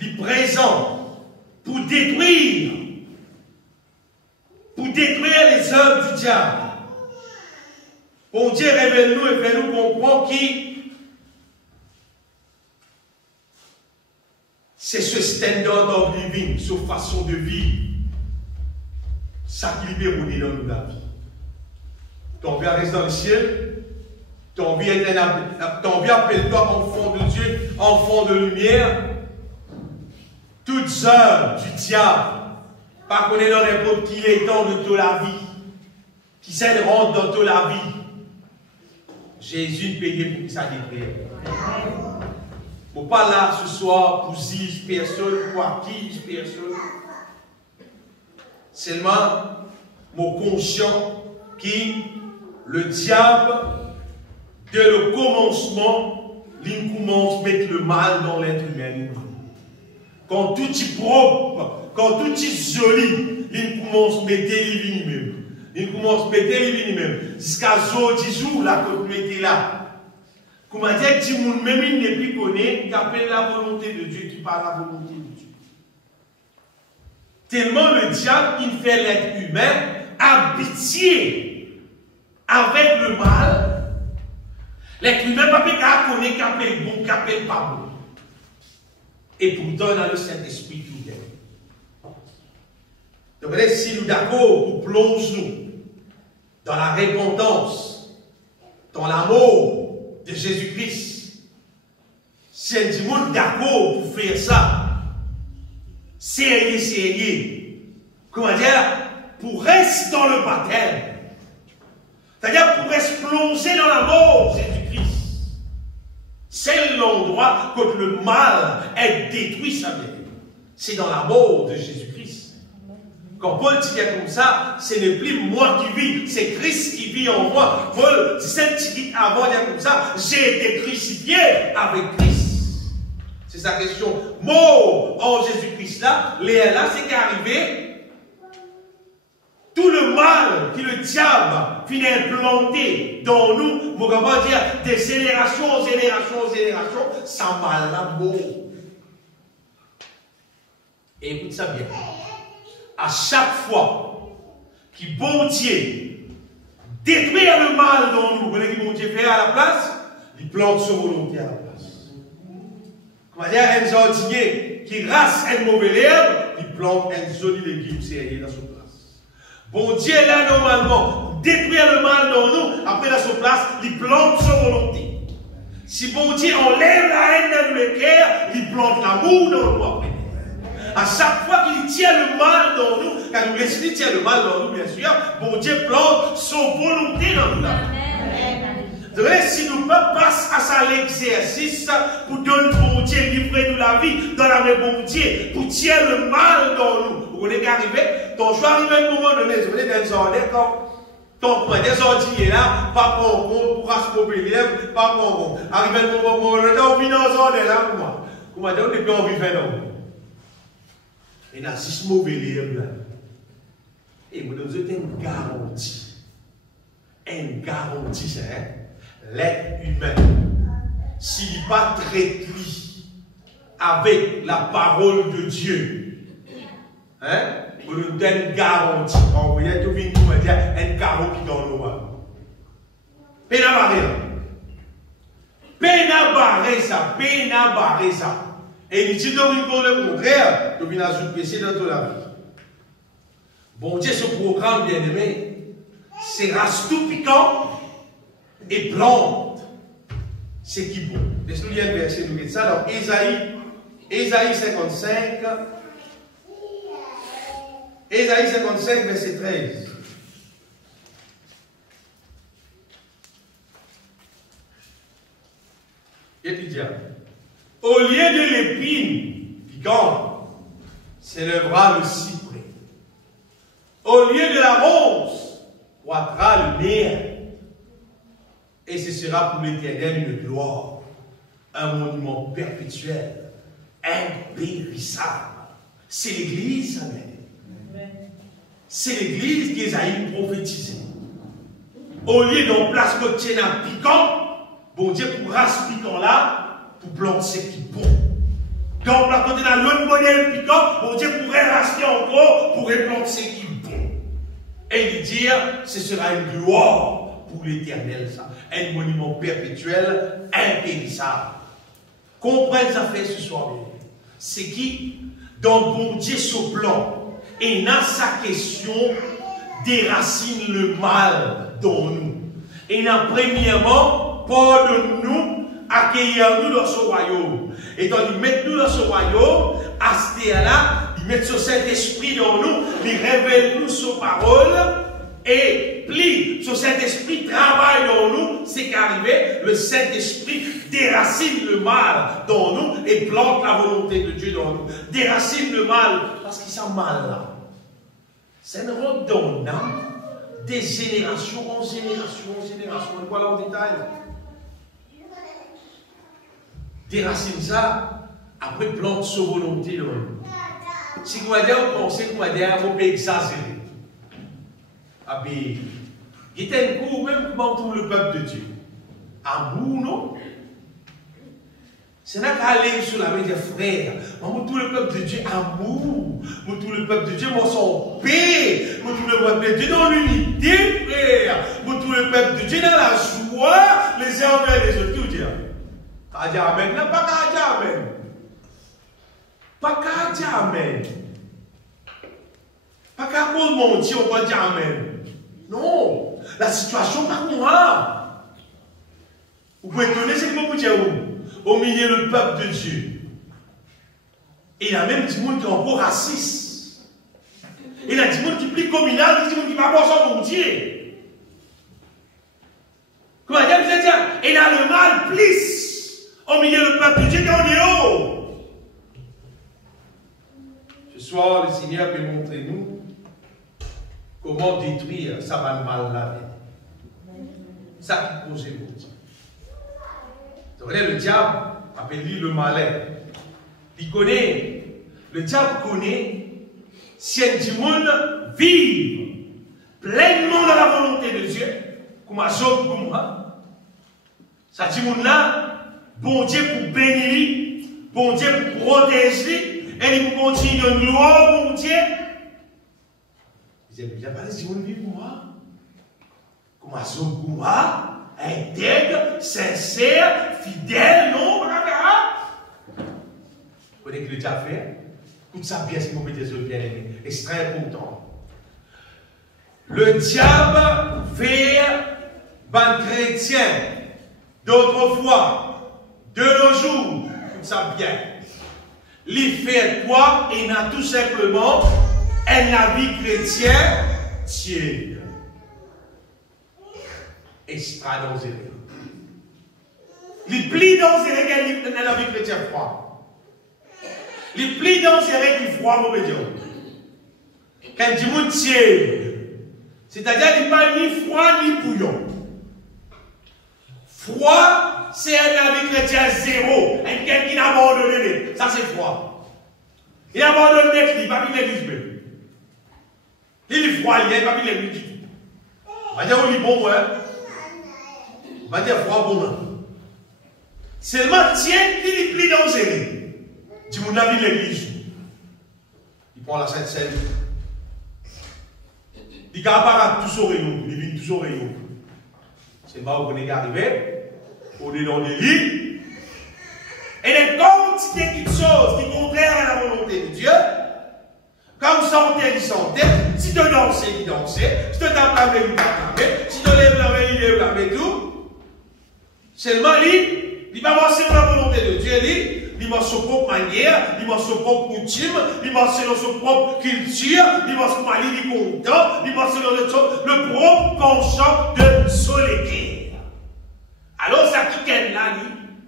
il est présent. pour détruire les œuvres du diable. Bon Dieu révèle-nous et fait-nous comprendre qui c'est ce standard of living, cette façon de vivre, ça qui libère dans la vie. Ton vie reste dans le ciel, ton vie appelle-toi enfant de Dieu, enfant de lumière. Toutes œuvres du diable, pas qu'on est dans n'importe qui les temps de toute la vie, qui s'aide rentre dans toute la vie. Jésus payé pour que ça détruise. Faut pas là ce soir pour 10 personnes, pour acquise personne. Seulement, mon conscient qui, le diable, dès le commencement, il commence à mettre le mal dans l'être humain. Quand tout est propre, quand tout est joli, il commence à mettre les lui-même. Il commence à mettre les lui-même. Jusqu'à 10 jours, là, quand vous mettez là. Comment dire que tout le monde, même il n'est plus connu, qui appelle la volonté de Dieu, qui parle la volonté de Dieu. Tellement le diable, il fait l'être humain habitué avec le mal. L'être humain, pas peut connaître qui appelle bon, qui appelle pas bon. Et pourtant, dans le Saint-Esprit, tout est. Donc, si nous d'accord, nous plongeons dans la repentance, dans l'amour de Jésus-Christ. Si un monde d'accord pour faire ça, sérieux. Comment dire? Pour rester dans le baptême. C'est-à-dire pour rester plongé dans l'amour de Jésus-Christ. C'est l'endroit où le mal est détruit, ça veut dire. C'est dans l'amour de Jésus-Christ. Quand Paul dit comme ça, ce n'est plus moi qui vis, c'est Christ qui vit en moi. Paul, c'est ce qui dit avant, il dit comme ça, j'ai été crucifié avec Christ. C'est sa question. Mort en Jésus-Christ là, là, c'est qu'arrivé, tout le mal que le diable finit implanté dans nous, on va dire des générations en générations en générations, ça mal là, mort. Et écoute ça bien. À chaque fois que bon Dieu détruit le mal dans nous, vous voyez que bon Dieu fait à la place, il plante son volonté à la place. Comment dire, un jardinier qui rase une mauvaise herbe, il plante un joli légume sérieux dans son place. Bon Dieu là, normalement, détruire le mal dans nous, après dans son place, il plante son volonté. Si bon Dieu enlève la haine dans le cœur, il plante l'amour dans nous après. À chaque fois qu'il tient le mal dans nous, quand nous laissons qu'il tient le mal dans nous, bien sûr, bon Dieu plante son volonté dans nous. Donc, si nous ne passons à ça l'exercice pour donner bon Dieu, livrer nous la vie, dans la main bon Dieu, pour tirer le mal dans nous. Vous voyez qu'arriver, ton choix arrive à un moment donné, vous voyez, dans un quand ton point des ordiniers là, pas prendre compte pour assoupir, pas prendre compte. Arrive à un moment donné, on vit dans un ordre là pour moi. Comment dire, on n'est plus envie de faire non. Et dans ce mauvais livre, et vous nous avez une garantie. Une garantie, c'est l'être humain. S'il n'est pas traité avec la parole de Dieu, hein, vous nous donnez une garantie. Vous voyez, tout vient nous dire une garantie dans nos mains. Peine à barrer. Peine à barrer ça. Peine à barrer ça. Et il dit donc le contraire, tu viens ajouter péché dans toute la vie. Bon Dieu, ce programme bien-aimé, c'est rase tout piquant et plante. C'est qui bon. Laisse-nous lire le verset, nous dit ça dans Ésaïe 55. Ésaïe 55, verset 13. Qu'est-ce qu'il dit? Au lieu de l'épine piquante, s'élèvera le cyprès. Au lieu de la rose, croîtra le nerf. Et ce sera pour l'Éternel une gloire, un monument perpétuel, impérissable. C'est l'Église, amen. C'est l'Église qu'Ésaïe prophétisait. Au lieu d'en place que tu es un piquant, bon Dieu pourra ce piquant là, pour planter ce qui est bon. Donc, là, quand on a l'autre modèle piquant, bon Dieu pourrait racheter encore pour répondre ce qui est bon. Et il dit, ce sera une gloire pour l'éternel, ça. Un monument perpétuel, impérissable. Comprenez ça fait ce soir, bien. C'est qui, dans bon Dieu, ce plan, et dans sa question, déracine le mal dans nous. Et dans, premièrement, pardonne-nous, accueillir-nous dans ce royaume. Et donc, il met nous dans ce royaume, à ce là il met ce Saint-Esprit dans nous, il révèle nous sa parole, et plie, ce Saint-Esprit travaille dans nous, c'est qu'arrivé, le Saint-Esprit déracine le mal dans nous et plante la volonté de Dieu dans nous. Déracine le mal, parce qu'il sent mal là. Ça ne rentre dans l'âme des générations en génération en génération. On voit là en détail. Déracine ça, après plante sa volonté dans nous. Si vous avez pensé que vous avez un peu exagéré. Ah bien, il y a un coup même comment tout le peuple de Dieu. Amour, non? C'est là qu'aller sur la main des frères. Moi, tout le peuple de Dieu, amour. Moi, tout le peuple de Dieu, moi, son paix. Moi, tout le peuple de Dieu, dans l'unité, frère. Moi, tout le peuple de Dieu, dans la joie, les uns envers les autres. Tout dire. Pas dire amen. Non, pas qu'à dire amen. Pas qu'à dire amen. Pas qu'à cause mon Dieu, on va dire amen. Non. La situation, pas comme moi. Vous pouvez donner ce que vous dire au milieu du peuple de Dieu. Et il y a même des gens qui sont encore racistes. Et il y a des gens qui sont plus communal, des gens qui ne parlent pas sans mon Dieu. Comment dire, vous dire? Et il y a le mal plus au milieu du peuple de Dieu qu'en dehors. Ce soir, le Seigneur peut montrer nous comment détruire ça va mal là. Ça qui pose mon Dieu. Donc le diable appelle-lui le malin. Il connaît, le diable connaît, si un monde vive pleinement dans la volonté de Dieu, comme à Job, comme moi, ça dit monde là, bon Dieu pour bénir, bon Dieu pour protéger, et il continue de gloire, bon Dieu. Il dit, il n'y a pas de monde vive pour moi, comme à Job, comme moi. Intègre, sincère, fidèle, non, vous voyez que le diable fait? Écoute ça bien, si vous mettez sur le bien-aimé. C'est très important. Le diable fait un chrétien d'autrefois, de nos jours, écoute ça bien. Il fait quoi? Il n'a tout simplement un vie chrétien tiède. Extra dangereux. Les plis dangereux qu'il a dans la vie chrétienne froid. Les plis dangereux qui froid, mon bédion. Quand du monde tiède, c'est-à-dire qu'il n'est pas ni froid ni bouillon. Froid, c'est un vie chrétien zéro. Quelqu'un qui n'a abandonné. Ça, c'est froid. Il a abandonné l'église, il n'a pas mis l'église même. Il est froid, il n'a pas mis l'église du tout. On va dire, on est bon, ouais. On va dire froid bon. Seulement tiens, il est plus dangereux. Tu m'as vu l'église. Il prend la Sainte Seine. Il capable tous au rayon. Il vient tous au rayon. C'est pas où on est arrivé. On est dans les lits. Et les comptes qui est quelque chose qui est contraire à la volonté de Dieu. Quand vous sentez, il sentait. Si tu danses, il dansait. Si tu t'acclames, il t'acclamait. Si tu lèves la main, il lève la main, tout. Seulement, il va voir sur la volonté de Dieu, il va sur sa propre manière, il va sur sa propre coutume, il va sur sa propre culture, il va sur comment il est content, il va sur le propre penchant de solitude. Alors, ça qui est là,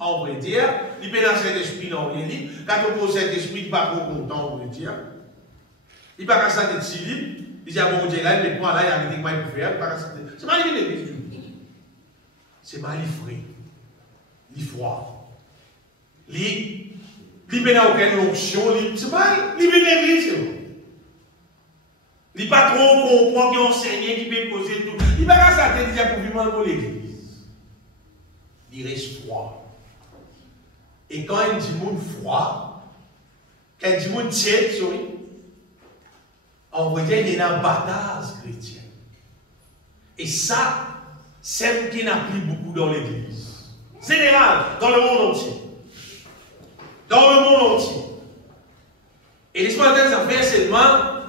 on vrai dire, il peut dans cet esprit dans lui, quand on pose cet esprit, il n'est pas trop content, on veut dire. Il n'est pas qu'à ça d'être civil, il dit à mon Dieu là, il prend là, il y a un débat pour faire, c'est mal l'église du tout. C'est mal frais. Il froid. Il n'a aucune onction. C'est pas, il vient de l'église. Il n'a pas trop comprendre qui enseigne, qui peut poser tout. Il n'a pas ça déjà pour vivre dans l'église. Il reste froid. Et quand il dit monde froid, Quand du monde tiède, on va dire qu'il y a un bataille chrétien. Et ça, c'est ce qui n'a plus beaucoup dans l'église. Général, dans le monde entier. Dans le monde entier. Et les affaires seulement,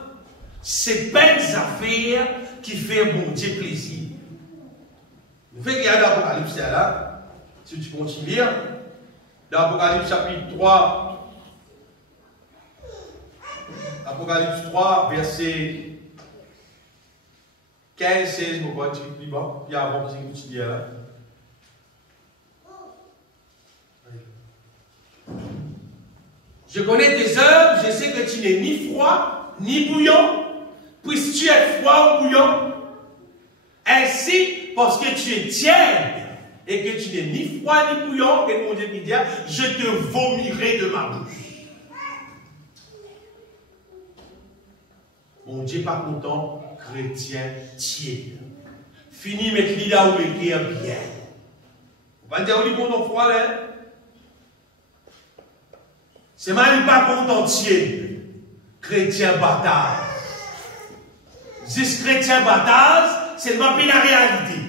c'est pas des affaires qui font bon Dieu plaisir. Le fait qu'il y a l'Apocalypse là, si tu continues à lire, dans l'Apocalypse chapitre 3, Apocalypse 3, verset 15, 16, mon bon, tu lis pas, puis avant que tu dis là. Je connais tes œuvres, je sais que tu n'es ni froid, ni bouillant, puisque tu es froid ou bouillant. Ainsi, parce que tu es tiède, et que tu n'es ni froid ni bouillant, et mon Dieu dit, je te vomirai de ma bouche. Mon Dieu pas content, chrétien tiède. Fini mettre l'idée où il est bien. On va dire, on dit bon froid là. C'est même pas content tiède. Chrétien bâtard. Ce chrétien bâtard, c'est ma la réalité.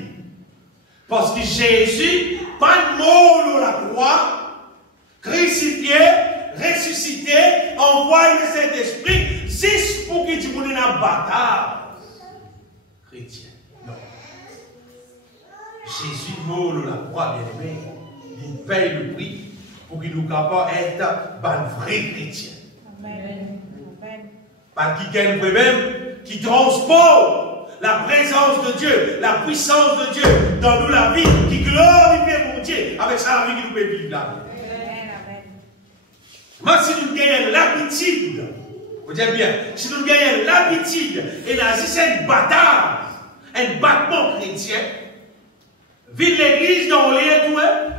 Parce que Jésus, pas de mort sur la croix, crucifié, ressuscité, envoyé le Saint-Esprit, juste pour que tu monnes un bâtard. Chrétien. Non. Jésus mort sur la croix, bien aimé. Il paye le prix pour qu'il nous capable d'être un vrai chrétien. Amen. Pas qui gagne même, qui transpose la présence de Dieu, la puissance de Dieu dans nous, la vie, qui glorifie mon Dieu. Avec ça, la vie qui nous peut vivre là. Moi, si nous gagnons l'habitude, vous dites bien, si nous gagnons l'habitude et la une bataille, un battement chrétien, vite l'église dans l'air tout, hein?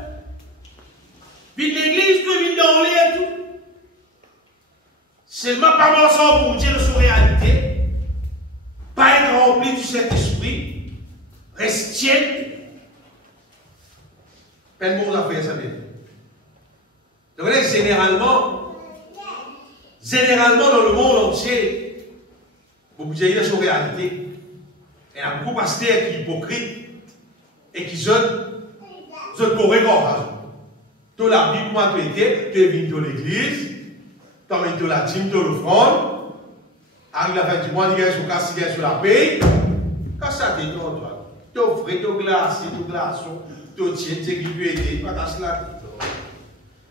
Vite l'église tout, vite dans l'air tout. Seulement pas ensemble pour Dieu de sa réalité, pas être rempli du Saint-Esprit, reste tiède. Quel monde a fait ça bien? Donc là, généralement, dans le monde entier, vous pouvez dire sur réalité. Il y a beaucoup de pasteurs qui sont hypocrites et qui sont corrects. Tu la Bible, comment tu étais, tu es venu de l'église, tu as mis la dîme, tu as l'offrande, arrive la fin du mois, tu es sur la paix. Quand ça dit, toi, tu es frais, tu es glacé, tu es glaçon, tu es tiède, tu es aider, tu as cela.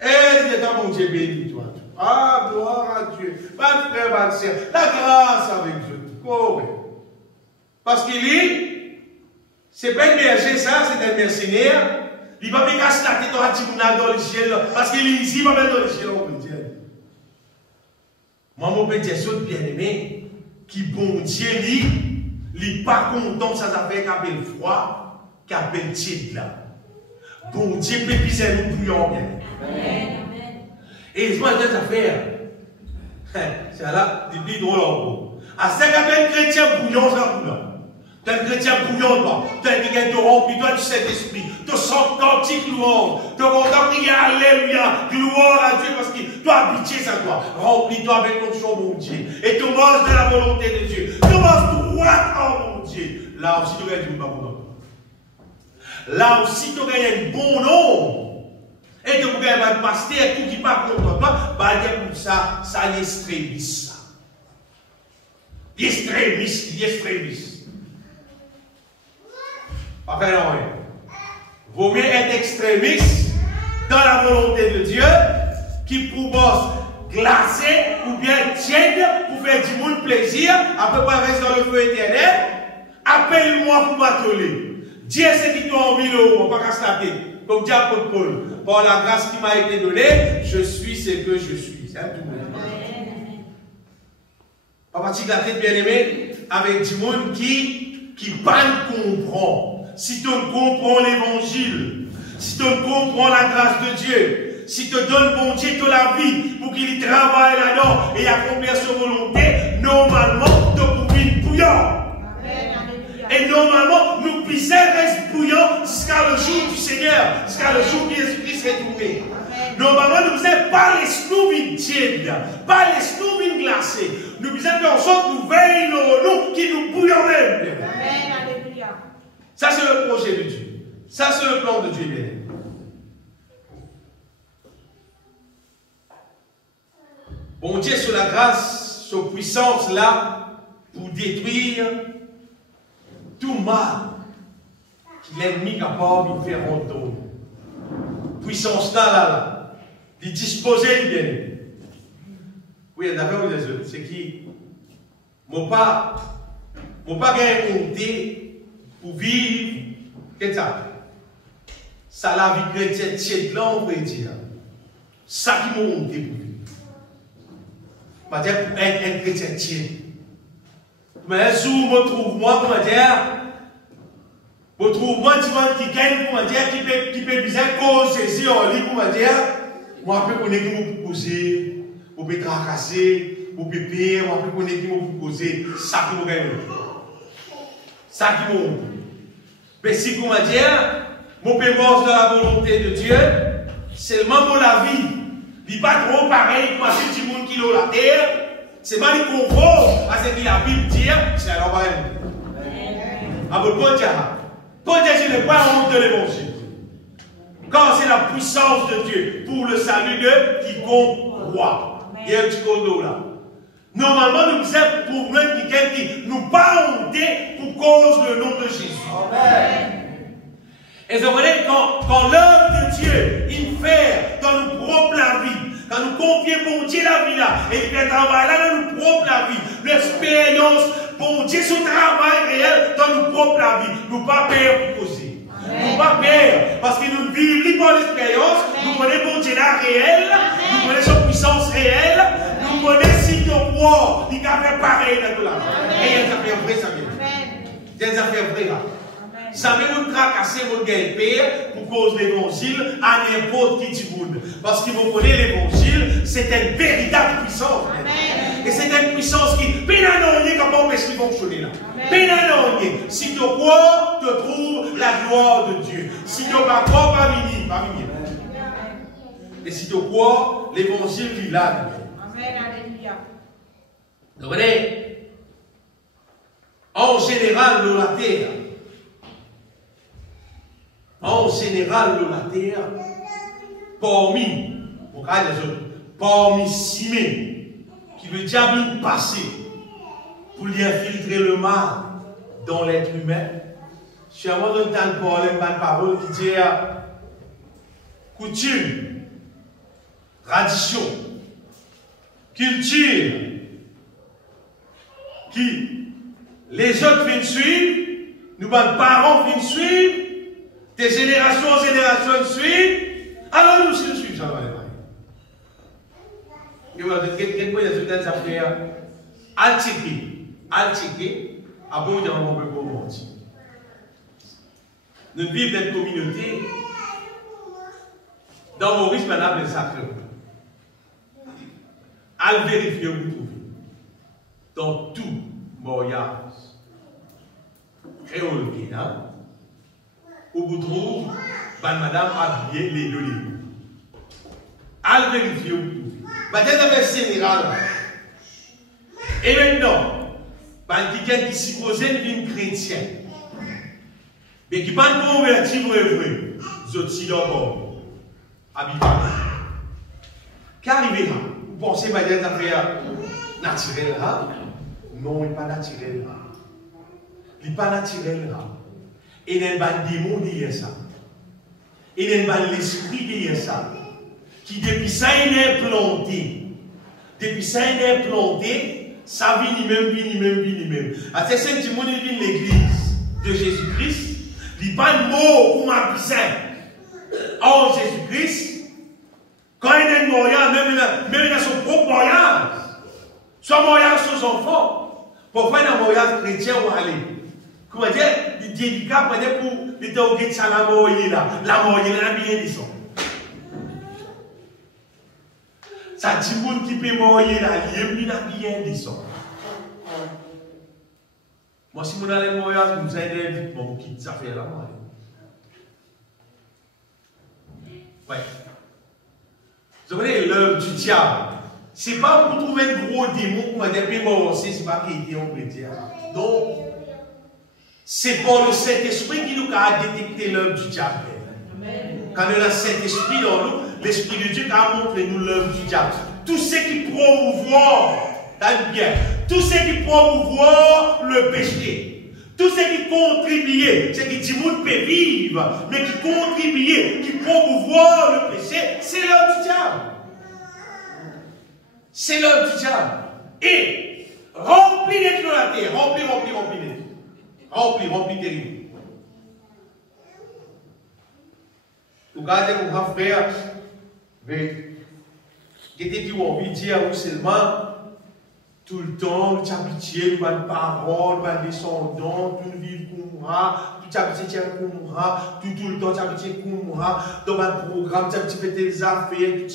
Et Dieu t'a mon Dieu béni, toi. Ah, gloire à Dieu. Pas de frère, pas de sœur. La grâce avec Dieu. Correct. Parce qu'il dit, c'est pas un berger, ça, c'est un mercenaire. Il va pas casser la tête dans le ciel. Parce qu'il est ici, il va mettre dans le ciel, on peut dire. Moi, mon petit bien aimé, qui bon Dieu, il n'est pas content de sa affaire qui appelle froid, qui appelle tiède là. Bon Dieu peut piser nous bouillons bien. Amen. Et je vois des affaires. C'est là, il dit drôle en gros. À ce qu'on appelle chrétien bouillon, ça bouillon. Tu es un chrétien bouillon, toi. Tu es quelqu'un de rempli, toi, du Saint-Esprit. Tu sens cantique louange. Tu es content de crier Alléluia, gloire à Dieu, parce que tu as habitué ça, toi. Remplis-toi avec l'onction, mon Dieu. Et tu manges de la volonté de Dieu. Tu manges droit en mon Dieu. Là aussi, tu gagnes du bon nom. Là aussi, tu gagnes un bon nom. Et que vous avez un pasteur, tout qui parle contre toi, bah, il ça y est extrémiste. Extrémiste. Pas faire rien. Vaut mieux être extrémiste dans la volonté de Dieu, qui propose glacer ou bien tiède pour faire du monde plaisir, après pas rester dans le feu éternel. Appelle-moi pour m'atteler. Dieu c'est qui t'a envie de on va pas casser comme dit apôtre Paul. Par la grâce qui m'a été donnée, je suis ce que je suis. C'est un tout bon. Papa, tu l'as bien aimé avec du monde qui pas comprend. Si tu comprends l'évangile, si tu comprends la grâce de Dieu, si tu donnes bon Dieu de la vie pour qu'il travaille là-dedans et accomplir sa volonté, normalement, tu peux être bouillant. Et normalement, nous puissions rester bouillants jusqu'à le jour du Seigneur, jusqu'à le jour où Jésus-Christ est tourné. Normalement, nous faisons pas les snoubines tièdes, pas les snoubines glacées. Nous faisons en sorte que nous veillons nous qui nous bouillonnent. Amen, alléluia. Ça, c'est le projet de Dieu. Ça, c'est le plan de Dieu, bien. Bon Dieu, sur la grâce, sur puissance là, pour détruire tout mal que l'ennemi est capable de faire entendre. Puissance là, de disposer bien. Oui, d'accord, c'est qui? Mon pas gagné pour vivre, qu'est-ce que ça la vie chrétienne, c'est là, on peut dire. Ça qui m'a monté pour vivre. Pour être un chrétien tien. Mais un jour, je trouve moi, pour dire, je trouve moi, qui gagne, pour dire, qui peut bien cause Jésus en ligne, pour dire, moi, je peux connaître qui m'a proposé, pour me tracasser, pour me payer, moi, je peux connaître qui m'a proposé, ça qui m'a gagné. Ça qui m'a monté. Mais si vous me dites, mon paiement de la volonté de Dieu, seulement pour la vie. Il n'est pas trop pareil pour un petit monde qui est la terre. C'est pas du conforme à ce que la Bible dit, c'est alors pas un. Pour Dieu, je n'ai pas honte de l'évangile. Quand c'est la puissance de Dieu pour le salut de quiconque croit. Il y a un petit condo là. Normalement, nous sommes pour quelqu'un qui nous pas honté pour cause le nom de Jésus. Amen. Et vous voyez, quand l'œuvre de Dieu, il fait dans nos propres la vie, quand nous confions pour Dieu la vie là, et il fait travail là dans nos propres la vie, l'expérience pour Dieu son travail réel dans nos propres la vie, nous pas peur pour causer. Nous pas peur, parce que nous vivons par l'expérience, nous connaissons pour Dieu la réel, nous connaissons sa puissance réelle, nous connaissons si nous croit, il a fait pareil dans tout là. Et il y a des affaires vraies, ça vient. Il y a des affaires vraies là. Ça veut vous tracasser votre guerre pour cause de l'évangile à n'importe qui du monde. Parce que vous connaissez l'évangile, c'est une véritable puissance. Amen. Et c'est une puissance qui, pénalonnier, quand on peut se fonctionner là. Pénalonnier. Si tu crois, tu trouves la gloire de Dieu. Si tu ne crois pas, pas venir. Et si tu crois, l'évangile vit là. Amen, alléluia. Vous voyez, en général, dans la terre, la terre, parmi Simée, qui le diable passé pour lui infiltrer le mal dans l'être humain. Je suis à moi d'entendre une parole qui dit coutume, tradition, culture, qui les autres viennent suivre, nous, les parents viennent suivre, des générations en génération suivent, alors nous aussi nous suivons ça va aller. Et voilà, quelqu'un qui a des affaires altiquées, à bon dire on peut pas mentir. Nous vivons dans une communauté, dans Maurice, madame, les sacrés. À vérifier où vous trouvez. Dans tout mariage, créole, où vous trouvez, madame habillée les deux livres. À vérifier où vous trouvez. C'est général. Et maintenant, quelqu'un qui supposait une chrétienne, mais qui pas converti vrai, vous aussi d'abord, habitués. Qu'arrivera? Vous pensez que c'est une affaire naturelle? Non, il n'est pas naturel. Il n'est pas naturel. Il y a un démon derrière ça. Il y a l'esprit derrière ça. Qui depuis ça il est planté. Depuis ça il est planté, ça vient même. À ce sens, il vient l'église de Jésus-Christ. Il n'y a pas de mot pour ma puissance. Or, Jésus-Christ, quand il est mariage, même dans son propre mariage, soit mariage sur son enfant, pour faire un mariage chrétien ou aller. Comment dire, il est délicat pour les théories de ça, la mariée là, bien dit ça. Ça dit monde qui peut marier là, il a bien dit ça. Moi, si vous allez mariage, vous allez vite, vous quittez ça fait là. Ouais. Vous savez, l'œuvre du diable. Ce n'est pas pour trouver un gros démon pour m'a dit, ce n'est pas qu'il était en chrétien. Non. C'est pour le Saint-Esprit qui nous a détecté l'œuvre du diable. Quand on a le Saint-Esprit dans nous, l'Esprit de Dieu a montré nous l'œuvre du diable. Tout ce qui promouvoit, bien, tout ce qui promouvoit le péché, tout ce qui contribue, ce qui dit monde peut vivre, mais qui contribue, qui promouvoit le péché, c'est l'œuvre du diable. C'est l'œuvre du diable. Et remplis les de la terre, remplis terrible. Regardez mon grand frère, mais qui était qui ont envie de dire seulement tout le temps, tu as pitié, tu as une parole, tu as des descendants, tu vis comme moi, tu as pitié comme moi, tout le temps tu as pitié comme moi, dans un programme, tu as fait tes affaires,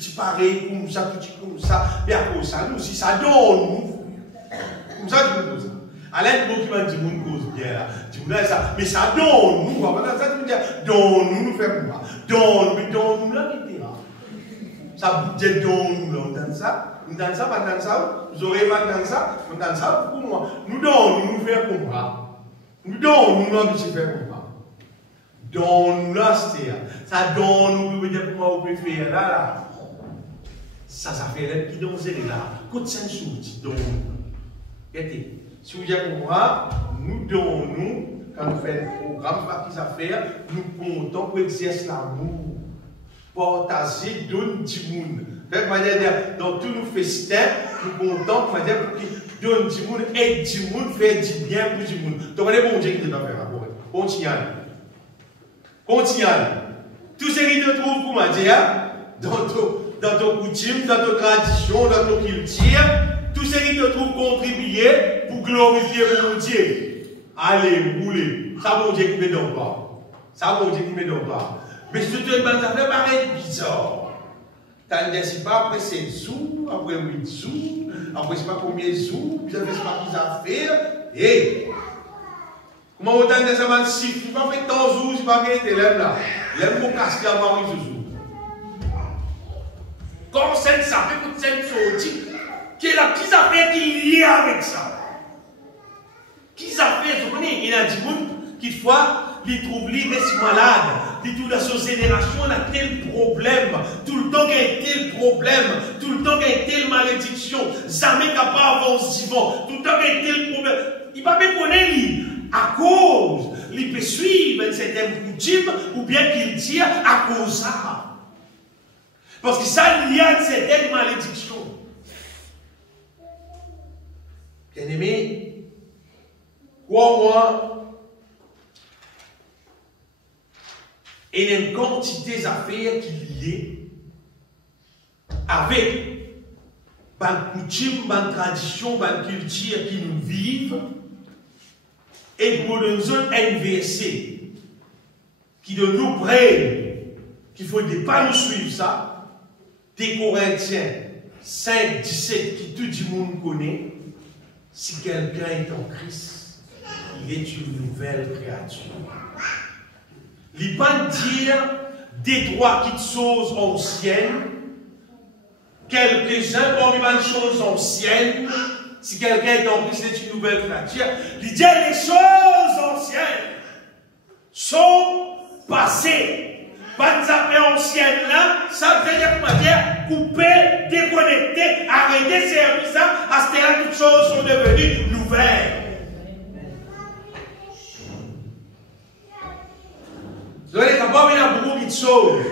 tu pareil comme ça, comme ça, et à cause de ça, nous aussi, ça donne nous. Comme ça, tu me dis ça. Alain, qui m'a dit, mon cause bien là, tu me dis ça, mais ça donne nous, ça tu me dis, donne nous, faire quoi? Donne-nous là, etc. Ça bouge donne nous là, on donne ça. Nous donnons ça, pas dans ça, vous aurez pas dans ça, nous donnons ça pour moi. Nous donnons, nous faire comme ça. Nous donnons, nous l'avons faire comme ça. Donne-nous là, c'est-à-dire. Ça donne, nous pouvons dire pour moi, vous pouvez faire là. Ça fait l'aide qui donne là. Côte saint souci, donne-nous. Regardez, si vous dites pour moi, nous donnons, quand nous faisons un programme, pas qu'ils affaires, nous comptons pour exercer l'amour. Partager, donne du monde. Dans tous nos festins, nous comptons pour que donne du monde, aide du monde, faire du bien pour du monde. Donc, on est bon Dieu qui doit faire rapport. Continuez. Tout ce qui te trouve, comment dire, dans ton coutume, dans ton tradition, dans ton culture, tout ce qui te trouve contribuer pour glorifier mon Dieu. Allez, roulez. Ça, mon Dieu qui met dans le bas. Mais si tu es ça fait paraître bizarre. C'est pas après 7 jours, après 8 jours, après c'est pas combien de jours, puis après c'est pas qu'ils ont fait. Et comment on t'a dit ça va si tu pas fait tant de jours, c'est pas qu'il était là. L'aime pour casser la marie ce jour. Comme ça fait que c'est sorti, qui est la petite affaire qui est liée avec ça. Qui s'appelle, vous connaissez, il y a des gens qui fois, ils trouvent lui reste malade. Dit toute la génération a tel problème, tout le temps qu'il y a tel problème, tout le temps qu'il y a telle malédiction, jamais capable d'avancer vivant, tout le temps qu'il y a tel problème. Il ne va pas connaître lui, à cause, il peut suivre une certaine coutume, ou bien qu'il tire à cause de ça. Parce que ça, il y a une certaine malédiction. Bien-aimé, crois-moi, et il y a une quantité d'affaires qui liées avec les coutumes, les traditions, les cultures qui nous vivent. Et pour nous inverser, qui de nous prennent, qu'il ne faut pas nous suivre ça. Des Corinthiens 5, 17, qui tout le monde connaît. Si quelqu'un est en Christ, il est une nouvelle créature. Il ne peut pas dire des droits qui sont choses anciennes, quelques-uns parmi les choses anciennes. Si quelqu'un est en Christ, c'est une nouvelle créature. Il dit les choses anciennes sont passées. Pas de affaires anciennes là, ça veut dire comment dire couper, déconnecter, arrêter, servir ça. À ce moment-là, toutes choses sont devenues nouvelles. Vous voyez, ça va venir beaucoup de choses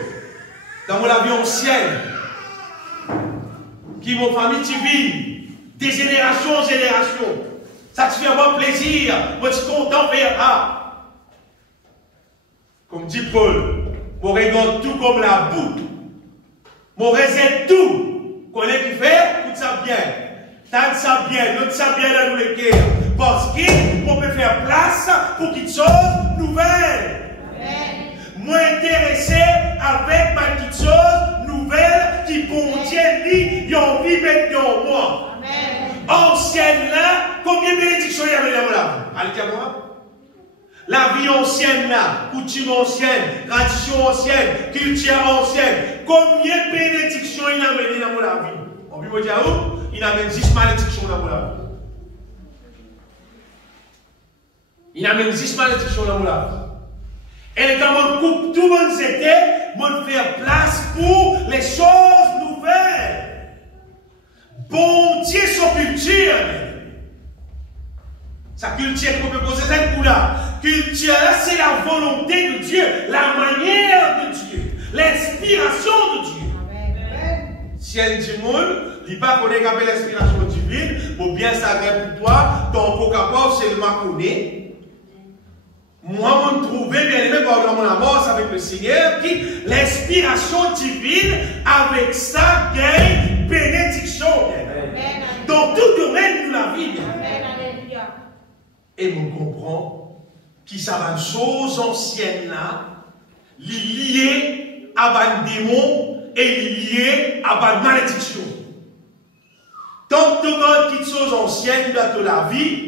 dans la vie ancienne qui m'ont famille vit des générations en génération. Ça te fait avoir plaisir, moi je suis content de faire ça. Comme dit Paul, mon regarde tout comme la boue. Mon réserve tout. Qu'on est qui fait, tout ça bien. Tant ça bien, tout ça bien dans le cœur. Parce qu'on peut faire place pour quelque chose de nouvelle. Moi intéressé avec ma petite chose nouvelle qui contient lui, yon vie maintenant moi. Ancienne là, combien de bénédictions il y avait là? Allez, moi. la vie ancienne là, coutume ancienne, tradition ancienne, culture ancienne, combien de bénédictions il a mené dans la vie? On peut dire où? Il a mené 10 malédictions dans la vie. Il a mené 10 malédictions dans la vie. Et quand on coupe tout le monde c'était, on faire place pour les choses nouvelles. Bon Dieu, son culture. Sa culture qu'on peut poser cette coup-là. Culture là, c'est la volonté de Dieu, la manière de Dieu, l'inspiration de Dieu. Amen. Si un petit monde, il ne pas connaître qu'après l'inspiration divine, pour bien s'agréer pour toi, ton coca-cola, c'est le maconné. Moi, je me trouvais bien aimé par mon amour avec le Seigneur, qui l'inspiration divine, avec ça, gagne bénédiction. Amen. Dans tout domaine de la vie. Amen. Alléluia. Et on comprend qu'il y a une chose ancienne là, liée à un démon et liée à une malédiction. Tant que tu as une chose ancienne dans ta vie,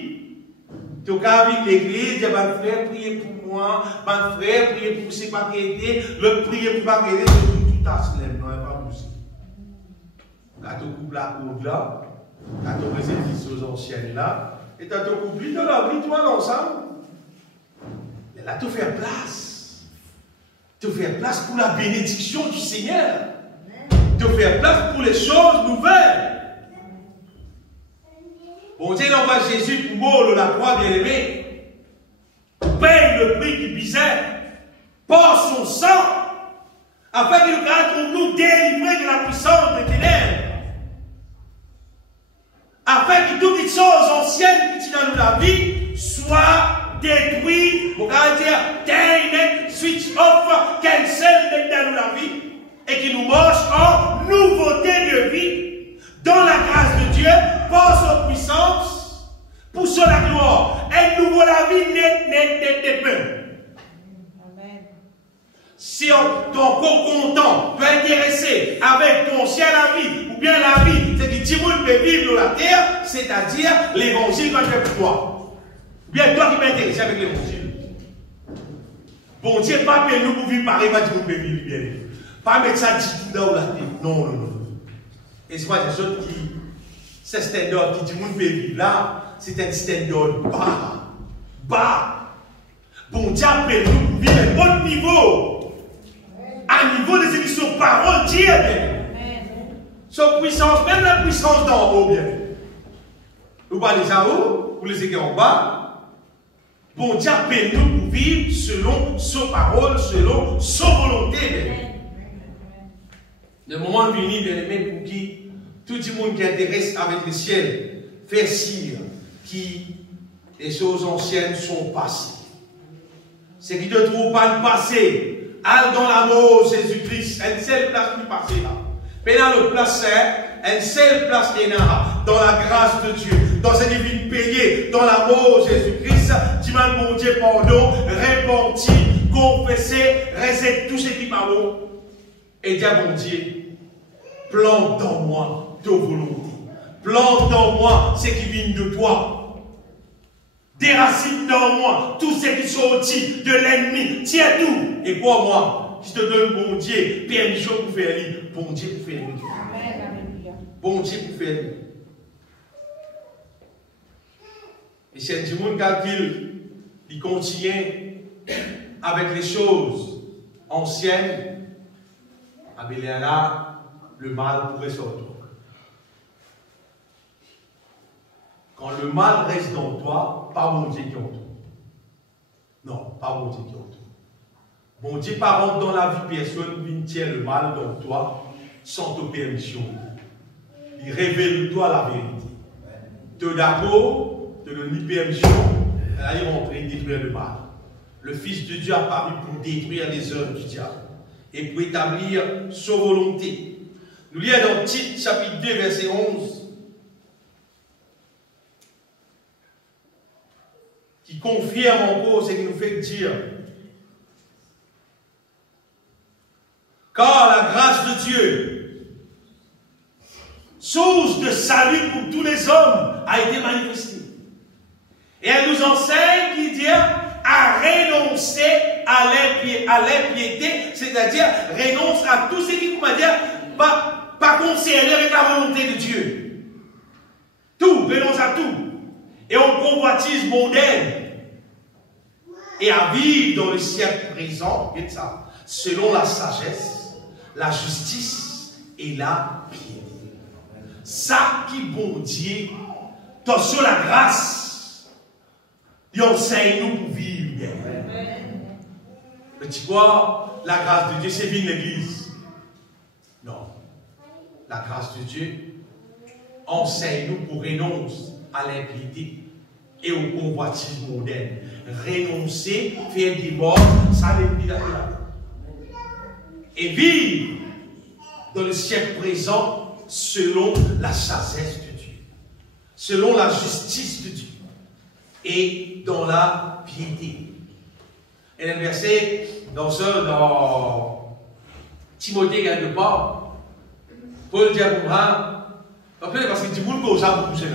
tu as avec l'église, tu as frère, priez pour moi, mon frère, priez pour ce pas aider, le prier pour pas aider, tout à cela, non, pas possible. Quand tu coupes la courde là, quand tu as une chose ancienne là, et tu as ton couple dans la vie, toi, ensemble. Et là, tu fais place. Tu fais place pour la bénédiction du Seigneur. Tu fais place pour les choses nouvelles. Bon Dieu n'envoie Jésus pour mourir la croix, bien aimé. Paye le prix qu'il bisait par son sang, afin qu'il nous délivrer de la puissance des ténèbres. Afin que toutes les choses anciennes qui sont dans la vie soient détruites, pour dire, terminé, switch off, cancel dans la vie, et qui nous marche en nouveauté de vie, dans la grâce de Dieu, par sa puissance, pour son gloire, et nous voulons la vie net. Amen. Si ton content peut intéresser avec ton ciel à vie, ou bien la vie, c'est que tout le monde peut vivre sur la terre, c'est-à-dire l'évangile va faire pour toi. Bien toi qui m'intéresse avec l'évangile. Bon Dieu, pas pour nous pour vivre pareil, pas dire qu'on peut vivre bien. Pas mettre ça tout dans la tête. Non. Et c'est pas des autres qui, c'est stand-up qui dit qu'on peut vivre là, c'est un stand-up bas. Bon Dieu, appelle nous pour vivre à un autre niveau. À niveau des émissions paroles, Dieu. Son puissance, même la puissance d'en haut, bien. Vous parlez en haut, vous les écrivez en bas. Bon Dieu appelle nous pour vivre selon son parole, selon son volonté. Le moment est venu, bien aimé, pour qui tout le monde qui intéresse avec le ciel fait sire qui les choses anciennes sont passées. C'est qui ne trouve pas le passé, allez dans l'amour de Jésus-Christ, une seule place qui passe là. Mais dans le place, une seule place qui est là, dans la grâce de Dieu, dans cette divine payée, dans l'amour de Jésus-Christ, dis-moi, mon Dieu, pardon, repentir, confesser, réciter tout ce qui m'a bon, et dire, mon Dieu, plante dans moi ta volonté, plante dans moi ce qui vient de toi, déracine dans moi tout ce qui sortit de l'ennemi, tiens tout, et pour moi, je te donne, bon Dieu, permission pour faire lire, bon Dieu pour faire lire. Bon Dieu pour faire lire. Et c'est un monde calcul, il continue avec les choses anciennes, ah bien là, le mal pourrait sortir. Quand le mal reste dans toi, pas mon Dieu qui est en toi. Non, pas mon Dieu qui est en toi. Bon Dieu, par contre, dans la vie, personne ne tient le mal dans toi sans ta permission. Il révèle toi la vérité. Tu es d'accord, tu donnes une permission, elle est rentrée détruire le mal. Le Fils de Dieu a paru pour détruire les œuvres du diable et pour établir sa volonté. Nous lisons dans Tite, chapitre 2, verset 11, qui confirme encore ce qu'il nous fait dire. Car la grâce de Dieu, source de salut pour tous les hommes, a été manifestée. Et elle nous enseigne qu'il dit à à l'impiété, c'est-à-dire renonce à tout ce qui, comment dire, pas concerné avec la volonté de Dieu. Tout, renonce à tout. Et on convoitise mondaine. Et à vivre dans le siècle présent, ça, selon la sagesse, la justice et la piété. Ça qui bon Dieu, sur la grâce, il enseigne nous pour vivre bien. Mais tu vois, la grâce de Dieu, c'est vivre l'église. Non. La grâce de Dieu enseigne nous pour renoncer à l'impiété et au convoitisme mondain. Renoncer, faire des morts, ça n'est plus et vivre dans le siècle présent selon la sagesse de Dieu, selon la justice de Dieu et dans la piété. Et le verset dans Timothée quelque part, Paul dit à Moura, parce que du monde cause beaucoup de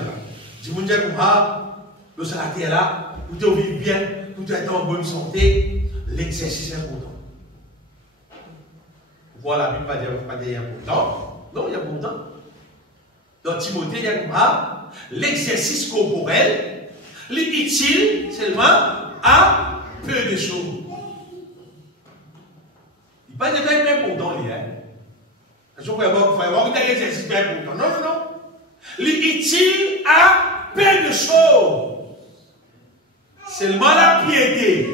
du monde dit à Moura, le salaire là, vous devez vivre bien, vous devez être en bonne santé, l'exercice est important. Pourquoi la Bible pas dire important? Non, il y a important. Dans Timothée, il y a Moura, l'exercice corporel, il est utile seulement à peu de choses. Il n'y a pas de détail bien important, il y a. Je vais avoir un exercice bien important. Non, non, non. Il est utile à peu de choses. Seulement la piété,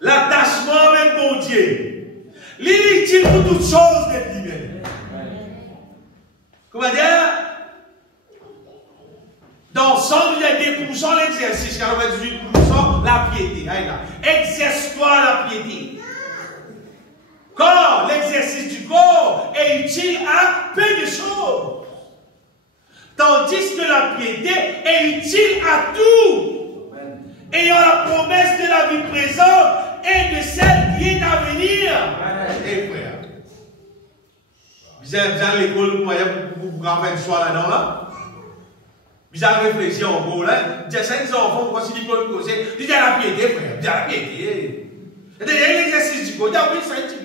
l'attachement avec mon Dieu, il est utile pour toutes choses d'être libéré. Comment dire? Dans 100, il y a 2% l'exercice, 98% la piété. Exerce-toi la piété. Quand l'exercice du corps est utile à peu de choses. Tandis que la piété est utile à tout. Ayant la promesse de la vie présente et de celle qui est à venir. Et frère, vous avez l'école pour faire une soirée là-dedans là. Vous avez réfléchi en gros là. Vous avez 5 enfants, pourquoi si l'école causée, vous avez la piété, frère. Vous avez la piété. Il y a l'exercice du corps, il y a ça utile.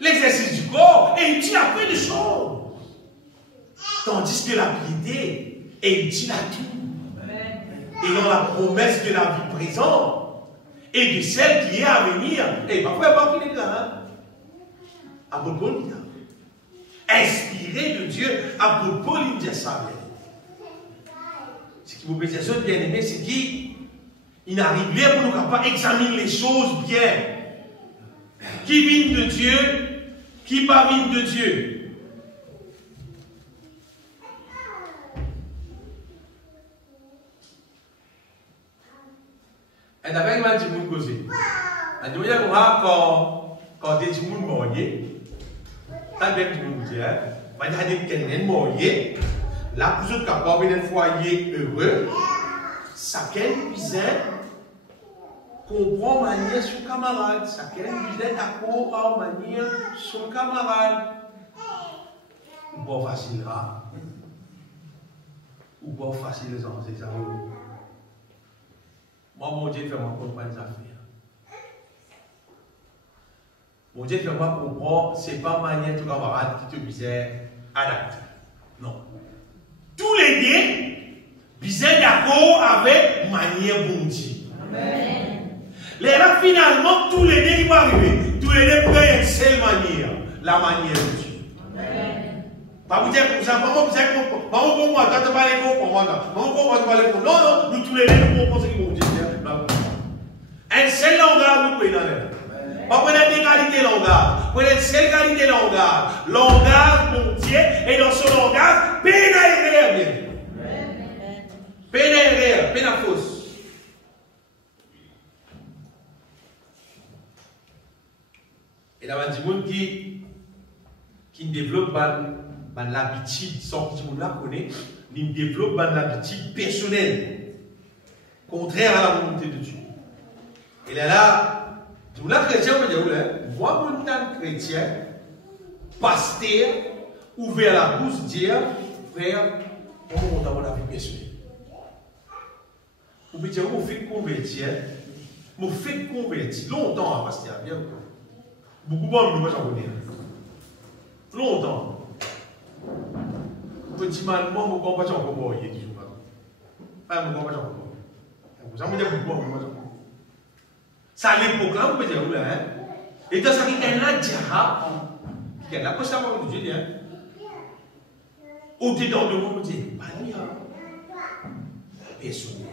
L'exercice du corps est utile à peu de choses. Tandis que la piété est utile à tout. Ayant la promesse de la vie présente et de celle qui est à venir. Et parfois, il n'y a pas qu'il est là. Apôtre Paul dit inspiré de Dieu, Apôtre Paul dit ça. Ce qui vous plaît, c'est bien aimé, c'est qu'il n'arrive pas pour nous capables d'examiner les choses bien. Qui viennent de Dieu, qui pas viennent de Dieu. Et avec ma dit moun cause. A dit quand des gens mariés, ça bien du monde dire, va dire quelqu'un marié, là vous êtes capable d'un foyer heureux, ça quel bizarre comprend manière son camarade, ça quel bizarre d'accord en manière son camarade. Ou pas facile là. Ou pas facile les gens, c'est ça. Moi, mon Dieu fait moi comprendre les affaires. Mon Dieu fait moi comprendre, ce n'est pas manière de camarade qui te disait adapté. Non. Tous les deux, bizarre d'accord avec manière bon Dieu. Amen. Là, finalement, tous les deux, ils vont arriver. Tous les deux prennent une seule manière, la manière de Dieu. Amen. Pas vous dire comme ça, maman, vous dire pour moi, toi, tu parles pour moi, maman, pour moi, tu parles pour moi. Non, non, nous tous les deux, nous comprenons ce qu'ils vont dire. Un seul langage, nous prenons l'air. Pas prendre des qualités langage. Prenez une seule qualité langage. Langage, mon Dieu, et dans ce langage, peine à errer. Peine à errer, peine à fausse. Et là, il y a des gens qui développent l'habitude, sans que tout le monde la connaît, ils développent l'habitude personnelle, contraire à la volonté de Dieu. Et là, tout le chrétien, on peut dire, moi, mon temps chrétien, pasteur, ouvert la bouche, dire, frère, on va dans la vie personnelle. Vous pouvez dire, on fait convertir, Je fais convertir. Longtemps, pasteur, bien. Beaucoup de gens ne connaissent pas. Longtemps. Petit mal, moi, je ne comprends pas encore. Il y a toujours pas. Je ne comprends pas encore. Ça me dit beaucoup, moi. Ça, à l'époque, là, vous pouvez dire, hein. Et dans ça, il y a un diara. Il y a la question de Dieu, hein. Au-dedans de moi, on dit, pas personnel.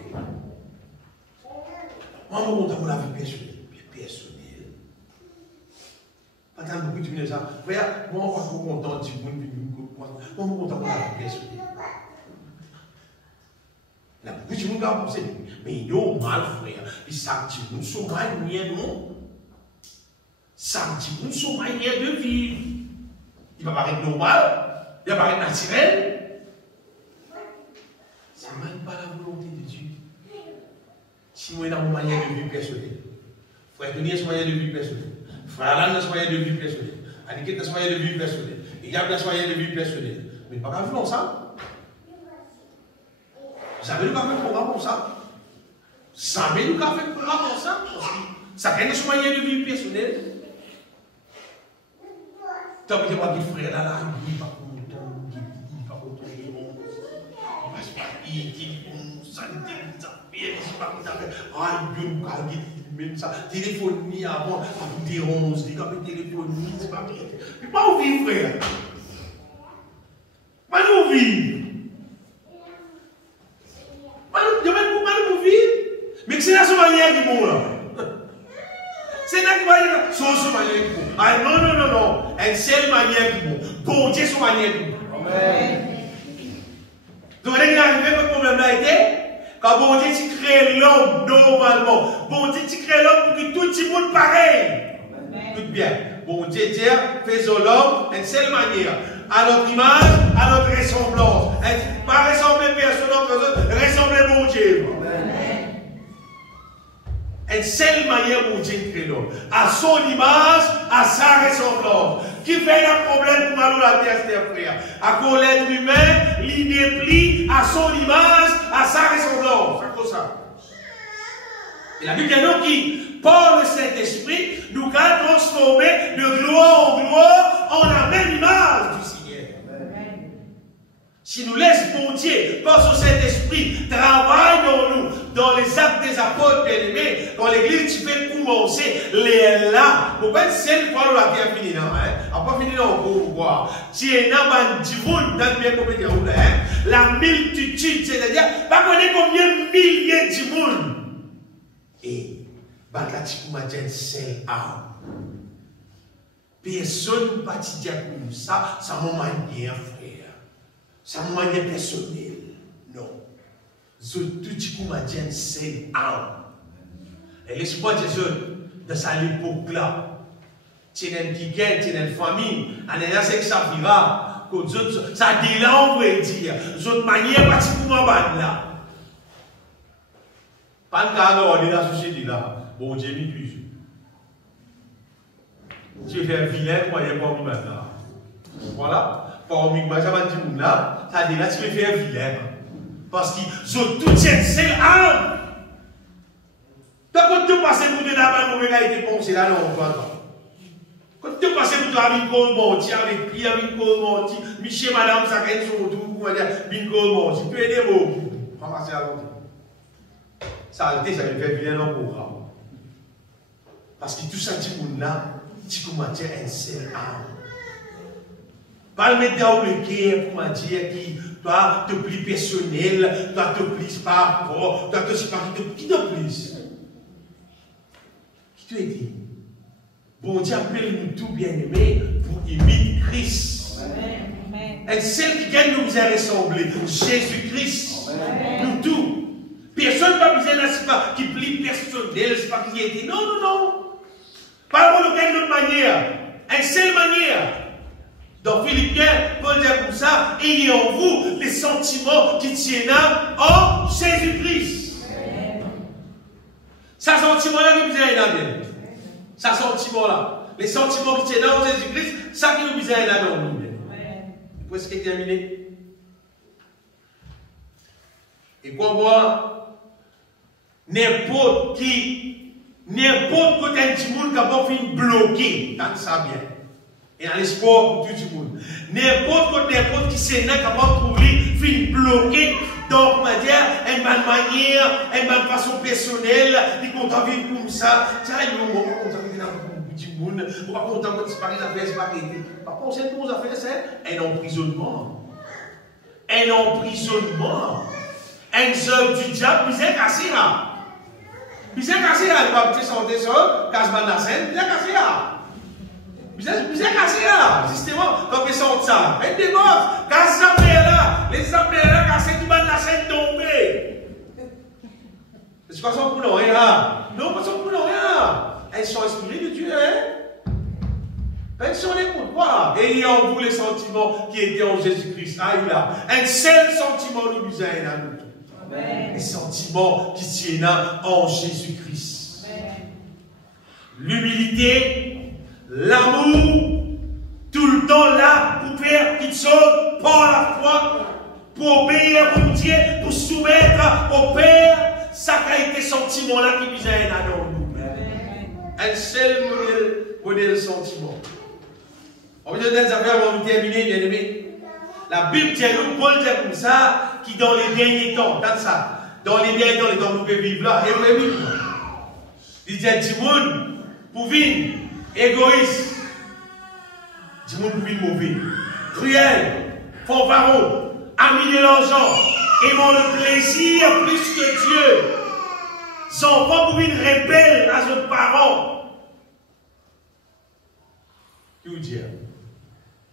Moi, je me compte la vie personnelle. Pas tant beaucoup de gens ça. Frère, moi, je suis content de moi, je me compte la vie personnelle. Là, beaucoup de gens pensent, mais il y a mal, frère. Ils savent que nous sommes manières, non? Savent que nous sommes manières de vivre. Il va paraître normal, il va paraître naturel. Ce n'est même pas la volonté de Dieu. Si moi, dans mon manière de vivre personnelle, frère Denis a son manière de vivre personnelle, frère Alain a son manière de vivre personnelle, Aniket a son manière de vivre personnelle, Yab a son manière de vivre personnelle. Mais pas grave, non, ça. Vous savez, nous avons fait un programme comme ça. Vous savez, nous avons fait un programme comme ça. Ça a son manière de vivre personnelle. Tant que tu vois que frère là, il va pas content, il va pas content, il va se faire, il dit, ça ne dit pas. Même ça, téléphonie avant, à des 11, dit qu'avec téléphonie, c'est pas bien. Mais pas où vivre, frère. Pas où vivre. Pas où vivre. Mais c'est là son manière qui est bon là. C'est là qui va dire, son manière qui est bon. Ah non. Une seule manière qui est bon. Bon Dieu, son manière qui est bon. Amen. Donc, là, il arrive, votre problème là était. Quand bon Dieu, tu crées l'homme normalement. Bon Dieu, tu crées l'homme pour que tout le monde pareil. Tout bien. Bon Dieu, faisons l'homme d'une seule manière. À notre image, à notre ressemblance. Pas ressembler personne autre, ressembler bon Dieu. Une seule manière pour Dieu crée l'homme. À son image, à sa ressemblance. Qui fait un problème pour malou la terre, c'est frère. À cause l'être humain, il déplie à son image, à sa ressemblance. C'est comme ça. Et la Bible dit qui, par le Saint-Esprit, nous a transformé de gloire en gloire en la même image du Seigneur. Amen. Si nous laissons mon Dieu, par son Saint-Esprit, travaille dans nous, dans les actes des apôtres bien-aimés, quand l'église tu fais commencer les là, pourquoi c'est une fois la vie fini là, hein? Pas fini là encore voir. Tu es dans le bien compétent hein? La multitude, c'est-à-dire, pas connaître combien de milliers de monde. Et, bah là tu m'as dit c'est âme. Personne ne va te dire comme ça, ça m'a manière, frère. Ça m'a manière personnelle. Non. Tout ce qu'on m'a dit, c'est âme. Et l'espoir de Dieu, dans cette époque-là, tu as une guerre, tu as une famille, en c'est que ça vivra, ça dit là, on peut dire, de manière particulièrement là. Pas de cas, on est dans la société là, bon Dieu, il plus. Tu fais un vilain, moi, il y a pas maintenant. Voilà, parmi moi, ça va dire là, ça dit là, tu fais un vilain. Parce qu'ils ont tout c'est l'âme. Donc, quand tu passes pour de la main, mauvais été pensé là, non, on va. Quand tu passes pour de la Bingo Monti, avec Pierre Bingo Monti, Michel, Madame, ça gagne son tout, on va dire Bingo Monti, tu es des mots. Ramasser à l'autre. Ça a été, ça me fait bien dans le programme. Parce que tout ça, tu là, tu commences à un seul âme. Pas le mettre dans le cœur pour dire qui. Toi, te plie personnel, toi, te plie par rapport, toi, te sais pas qui te plie. Qui te dit? Bon Dieu appelle nous tout bien-aimés pour imiter Christ. Et celle qui gagne nous a ressemblé, Jésus-Christ. Nous tous. Personne ne va besoin d'un pas qui plie personnel, c'est pas qui a été. Non. Pas pour lequel d'autre manière. Une seule manière. Dans Philippiens, Paul dit comme ça, il y a en vous les sentiments qui tiennent en Jésus-Christ. Ce sentiment-là, nous besoin d'aller. Ce sentiment-là, les sentiments qui tiennent en Jésus-Christ, ça qui nous besoin d'aller dans nous. Pour ce qui est terminé. Et quoi voir, n'importe qui n'importe côté du monde qui a pas fini bloqué, tant ça bien. Et à l'espoir pour tout le monde. N'importe qui c'est qui a pas trouvé, fini bloqué, donc on va dire, une bonne manière, une bonne façon personnelle, il compte en vivre comme ça. Tiens, il y a un moment où on a du monde, on va compter quand c'est pas les affaires, c'est pas les affaires. Par contre, c'est pour les affaires, c'est un emprisonnement. Un emprisonnement. Un œuvre du diable, il s'est cassé là. Il s'est cassé là, il va peut-être chanter ça, casse-man la scène, il s'est cassé là. Il s'est cassé là, justement, quand il sort ça. Et des morts, casse les affaires là, les affaires là, cassé tout le monde la scène tombée. C'est pas ça pour nous, rien. Non, pas ça pour nous, rien. Elles sont inspirées de Dieu, hein? Elles sont les pourquoi? Ayez en vous les sentiments qui étaient en Jésus-Christ. Ah, il a un seul sentiment nous nous aide à nous. Les sentiments qui tiennent en Jésus-Christ. L'humilité, l'amour, tout le temps là pour faire quelque chose par la foi, pour obéir au Dieu, pour soumettre au Père. Ça a été sentiment là qui nous aide à nous. Un seul modèle sentiment. On va dire des affaires avant de terminer, bien aimé. La Bible dit nous, Paul dit comme ça, qui dans les derniers temps, dans ça, dans les derniers temps, les temps où nous pouvons vivre là, et oui, il dit à Timoun, pour vivre égoïste, Timoun pour vivre mauvais, cruel, fanfaron, ami de l'argent, aimant le plaisir plus que Dieu. Son enfant pour vivre rebelle à ses parents. Que vous dire?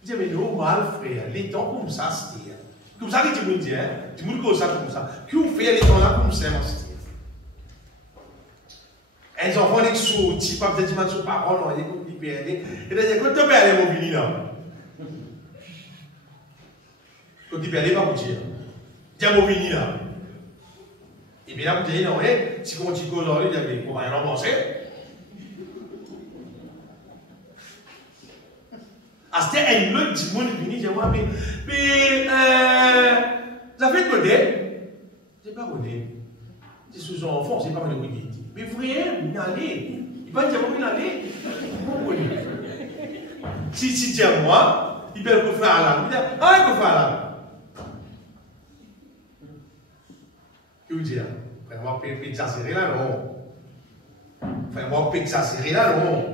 Vous dites, mais normal, frère, les temps comme ça, c'était. Comme ça que tu me dis, hein? Tu me dis comme ça. Que vous faites les temps là comme ça, c'était. Les enfants, ils sont sortis, pas peut-être qu'ils sont parents, non, ils sont perdus. Et là, quand tu perds les mobiles là, quand tu perds les pas pour dire, tu as mobile là. Et bien là, vous dites, non, si on dit qu'aujourd'hui, il y avait pour rien rembourser. Ah, c'était un autre du monde qui vient dire, mais, vous avez connaître? Je n'ai pas connu. C'est sous son enfant, je n'ai pas connu. Mais frère, vous allez. Il va dire, vous allez. Vous connaissez. Si tu dis moi, il peut le faire là. Il dit, ah, il peut faire là. Que vous dire? Vraiment, pas exagérer là, non. Vraiment, pas exagérer là, non.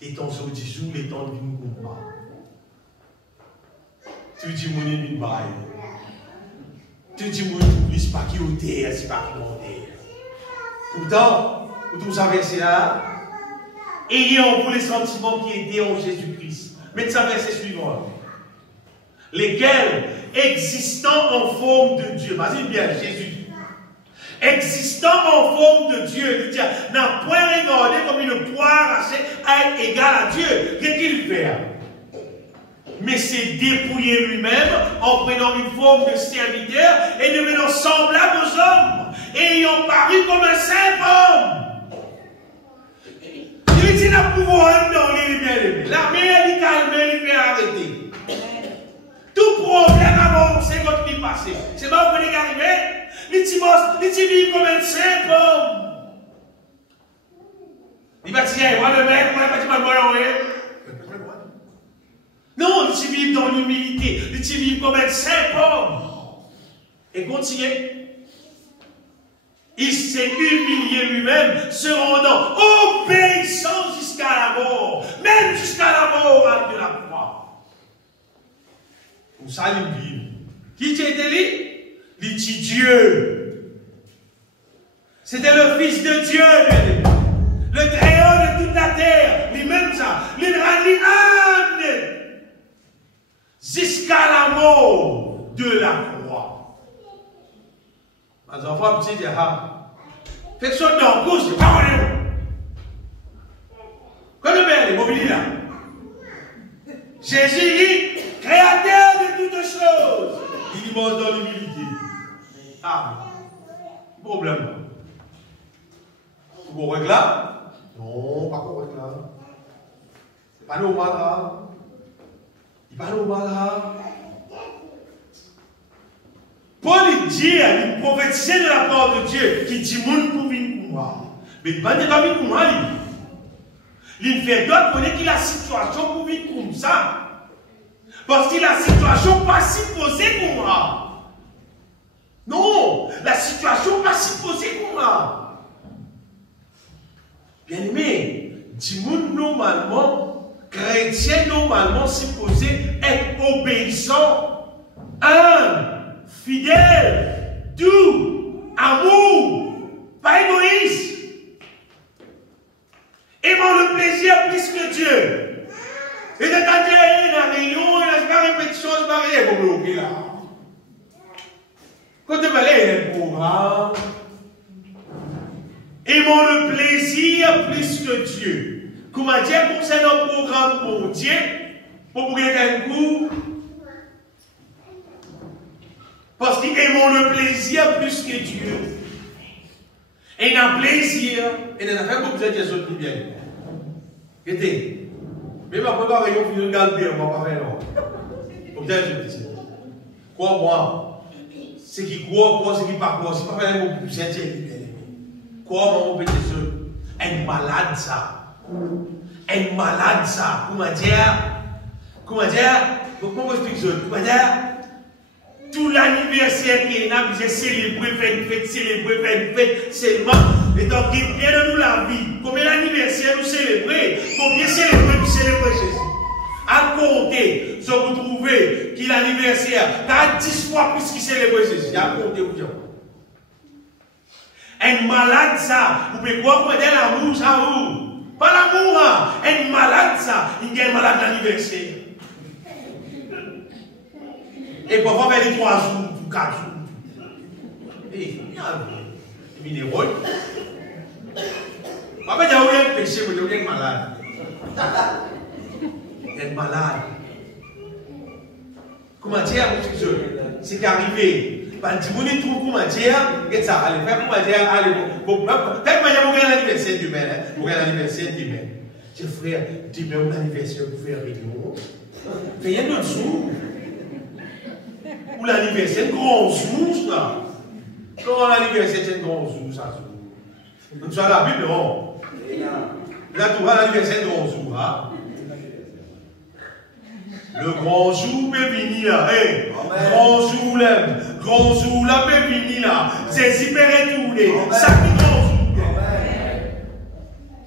Les temps sont du jour, les temps de nous combat. Tu dis, mon ennemi, bail. Tu dis, mon ennemi, c'est pas qui au terre, c'est pas qui au terre. Pourtant, vous savez, c'est là. Ayez en vous les sentiments qui étaient en Jésus-Christ. Mais ça verset suivant. Lesquels, existant en forme de Dieu, vas-y bien, Jésus. Existant en forme de Dieu, il dit, n'a point regardé comme une poire à être égal à Dieu. Qu'est-ce qu'il fait? Mais c'est dépouiller lui-même en prenant une forme de serviteur et devenant semblable aux hommes, et ayant paru comme un simple homme. Il dit, n'a pouvoir dans les lumières. La mer, il calme, il fait arrêter. Tout problème avancé quand il est passé. C'est pas où vous voulez arriver. Il vit comme un simple homme. Il va dire, moi le mec, moi le bâtiment, non, il vit dans l'humilité. Il vit comme un simple homme. Et continue. Il s'est humilié lui-même, se rendant obéissant jusqu'à la mort. Même jusqu'à la mort de la croix. Pour ça, il vit. Qui était lui? Il dit Dieu. C'était le Fils de Dieu, le Très-Haut de toute la terre. Lui-même ça. L'Iranian. Jusqu'à la mort de la croix. Mes enfants, petit dit, faites ça dans le gauche, c'est pas vrai. Quand le Père est mobilisé là. Jésus dit, créateur de toutes choses. Il mange dans l'humilité. Ah, problème. Vous correct là? Non, pas correct là. C'est pas normal là. Il pas normal là. Paul dit, il prophétise de la part de Dieu, qui dit, mon pour venir pour moi. Mais il va dire pour moi, il fait d'autres connaître qu'il a la situation pour vivre comme ça. Parce que la situation pas supposée pour moi. Non, la situation pas supposée pour moi. Bien aimé, dis-moi normalement, chrétien normalement supposé être obéissant, humble, fidèle, doux, amour, pas égoïste. Aimons le plaisir plus que Dieu. Et de quand il y a une réunion, il n'y a pas de répétition, il n'y a pas rien pour bloquer là. Quand tu vas aller dans le programme, aimons le plaisir plus que Dieu. Comment dire concernant le programme pour Dieu, pour vous gagner un coup? Parce qu'aimons le plaisir plus que Dieu. Et il a plaisir, et il a fait comme vous êtes des autres qui viennent. Écoutez, même après la réunion, vous regardez, on va pas faire non. Comme ça, je dis. Crois-moi, ce qui croit, ce qui pas croit, c'est pas faire un mot plus intelligent. Crois-moi, mon petit soeur, un malade ça. Un malade ça. Comment dire? Comment vous expliquer ça? Comment dire? Tout l'anniversaire qui est là, vous célébrer, faire une fête seulement. Et donc, il vient de nous la vie. Combien d'anniversaires nous célébrer? Combien célébrer Jésus? À compter, je vous trouvez qu'il l'anniversaire, t'as 10 fois plus qu'il célèbre Jésus. À compter, vous dire. Un malade, ça, vous pouvez croire qu'on est l'amour, ça, vous. Pas l'amour, hein. Un malade, ça, il y a un malade d'anniversaire. Et parfois, faire les 3 jours, 4 jours. Et il y a un minéraux. En fait, il y a un péché, mais il y a un malade. Être malade. Comment dire, c'est qu'arrivé. Quand vous dites tout, comment dire, qu'est-ce ça? Allez, faire comment dire, allez, vous avez l'anniversaire demain, vous avez l'anniversaire demain. Tiens, frère, demain, mon anniversaire, vous faites réunion. Faites un autre jour. Pour l'anniversaire, grand jour, ça. Quand l'anniversaire, c'est un grand jour, ça. Nous sommes à la Bible, non? Là, tu vois l'anniversaire, grand jour, hein? Le grand jour peut venir là. Hey, grand jour là. Grand jour là peut venir là. C'est hyper retourné. Ça qui grand jour.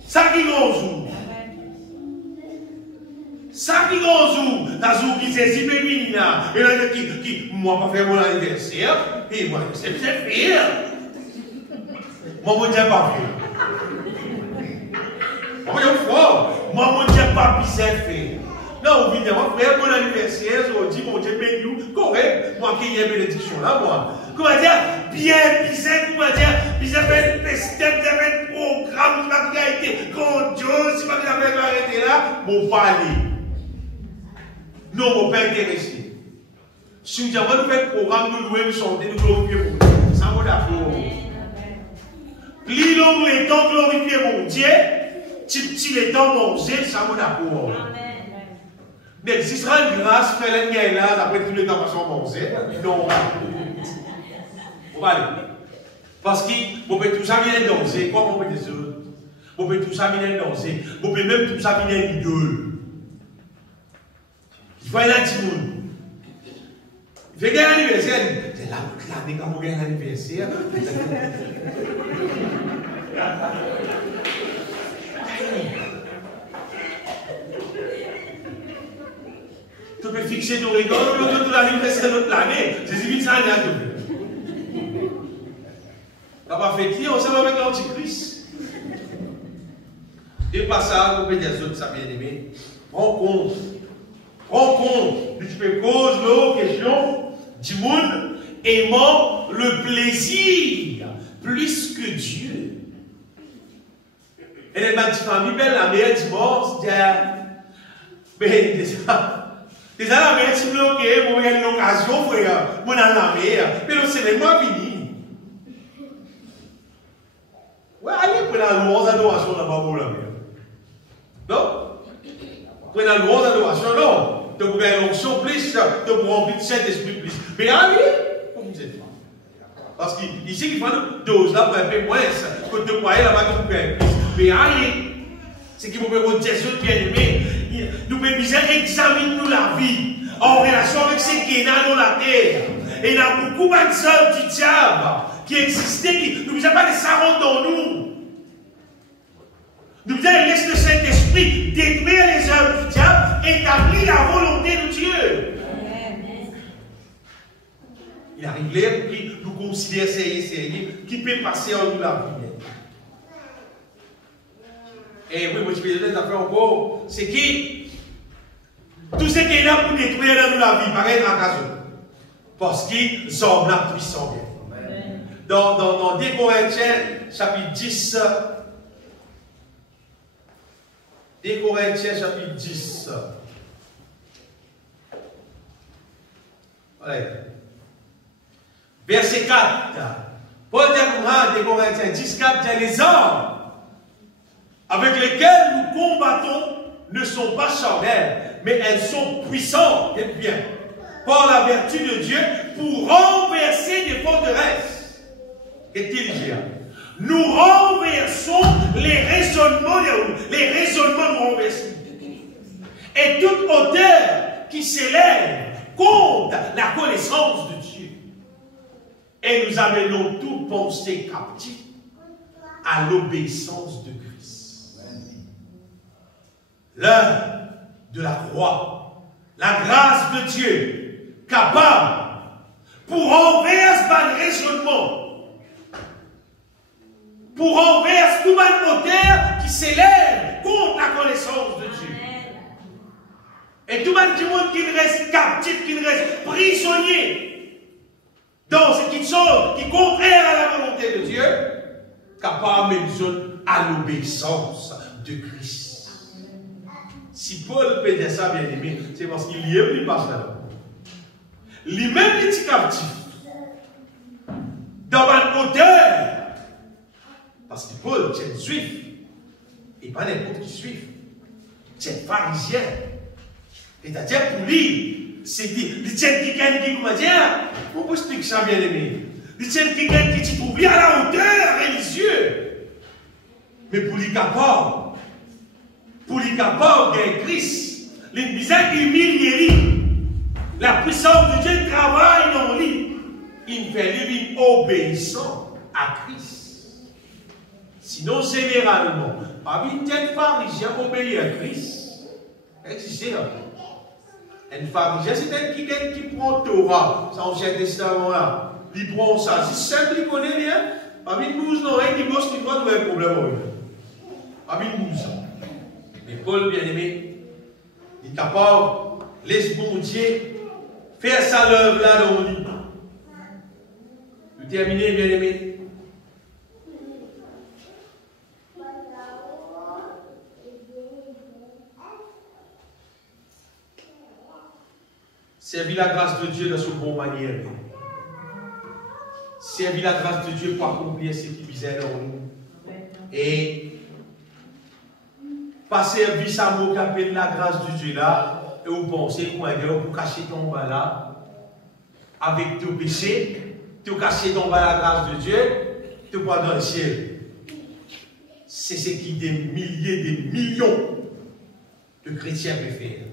Ça qui grand jour. Ça qui grand jour. La jour qui c'est hyper venir là. Et là, qui moi pas faire mon anniversaire. Et moi, c'est fait. Moi, je ne dis pas faire. Moi, je ne dis pas faire. Non, évidemment, frère, mon anniversaire, je dis, mon Dieu, bénis-nous, correct, moi qui ai une bénédiction là, moi. Comment dire, bien, bizarre, comment dire, bizarre, fait un step, un programme, c'est pas qu'il a été grandiose, c'est pas qu'il a fait arrêter là, mon parler. Non, mon père intéressé. Si nous avons fait un programme, nous louer, nous chanter, nous glorifier mon Dieu. Ça vaut d'accord. Plus long les temps glorifier mon Dieu, petit les temps manger, ça vaut d'accord. Mais si ce sera une grâce, faire une guerre là, après tous les temps qu'on va manger, non, on va aller. Parce que, vous pouvez tout ça venir danser, quoi, vous pouvez des autres. Vous pouvez tout ça venir danser, vous pouvez même tout ça venir idole. Il faut aller à Timoun. Il fait gagner l'anniversaire, c'est là, l'année quand vous gagnez l'anniversaire. Tu peux fixer ton rigole, tu dois l'anniversaire de l'autre année. C'est vite ça, là, tu peux. Ça va faire qui ensemble avec l'Antichrist. Et pas ça, vous pouvez dire autres, ça bien aimé. Prends compte. Tu peux poser l'autre question. Dis-moi, aimant le plaisir plus que Dieu. Et les petites familles, la mère divorce, mais déjà, la mère dit bloquée, pour gagner l'occasion, frère, mon la mère, mais le Seigneur fini. Ouais, allez pour la louange d'adoration là-bas pour la mère. Non? Pour la louange d'adoration, non. Tu peux gagner l'onction plus, tu peux remplir de Saint-Esprit plus. Mais allez, comme vous êtes. Parce qu'ici, il faut une dose là pour un peu moins. quand tu croyais là-bas, tu peux mais allez, c'est qui vous pouvez dire ce bien aimé. Nous pouvons bien examiner nous la vie en relation avec ce qui est dans la terre. Et il y a beaucoup d'hommes du diable qui existaient, qui nous n'avons pas de savants dans nous. Nous devons laisser le Saint-Esprit détruire les œuvres du diable, établir la volonté de Dieu. Il arrive là pour nous considérer sérieux, qui peut passer en nous la vie. Et oui, moi je vais dire encore, c'est qui tout ce qui est là pour détruire dans nous la vie, pareil dans la case. Parce qu'ils sont là puissants bien. Dans 2 Corinthiens, chapitre 10, 2 Corinthiens, chapitre 10. Allez. Verset 4. Paul dit 2 Corinthiens 10, 4, dit les armes avec lesquelles nous combattons ne sont pas charnelles, mais elles sont puissantes, et bien, par la vertu de Dieu, pour renverser des forteresses. Qu'est-il dit? Nous renversons les raisonnements nous renversons. Et toute hauteur qui s'élève contre la connaissance de Dieu. Et nous amenons toute pensée captive à l'obéissance de Christ. L'heure de la croix, la grâce de Dieu, capable pour renverser par le raisonnement, pour renverser tout le hauteur qui s'élève contre la connaissance de Dieu. Et tout le monde qui reste captif, qui reste prisonnier dans ce qui est contraire à la volonté de Dieu, capable de mener à l'obéissance de Christ. Si Paul peut dire ça, bien aimé, c'est parce qu'il y aime les pasteurs. Lui-même, il est captif. Dans une hauteur. Parce que Paul, c'est un juif. Et pas n'importe qui juif. C'est un pharisien. C'est-à-dire pour lui, c'est quelqu'un qui comment dire, on peut expliquer ça, bien aimé. C'est quelqu'un qui se trouve à la hauteur religieuse. Mais pour lui capable. Pour les capables de Christ, les bizarres humiliés, la puissance de Dieu travaille dans lui. Il fait lui obéissant à Christ. Sinon, généralement, pas une telle pharisien obéit à Christ. Existez là. Un pharisien, c'est quelqu'un qui prend Torah, ça Ancien Testament là. Il prend ça. Si simple, il connaît rien. Pas une mousse, non, un qui bosse, qui doit trouver un problème. Pas une mousse. Mais Paul, bien aimé, il est capable, laisse bon Dieu faire sa œuvre là dans le lit. Vous terminez, bien aimé. Servir la grâce de Dieu dans son bon manière. Servir la grâce de Dieu pour accomplir ce qui visait dans nous. Et pas servir ça mot qui appelle la grâce de Dieu là, et vous pensez pour cacher ton bas là, avec tes péchés, tu caches ton bas la grâce de Dieu, tu vas dans le ciel. C'est ce qui des milliers, des millions de chrétiens peuvent faire.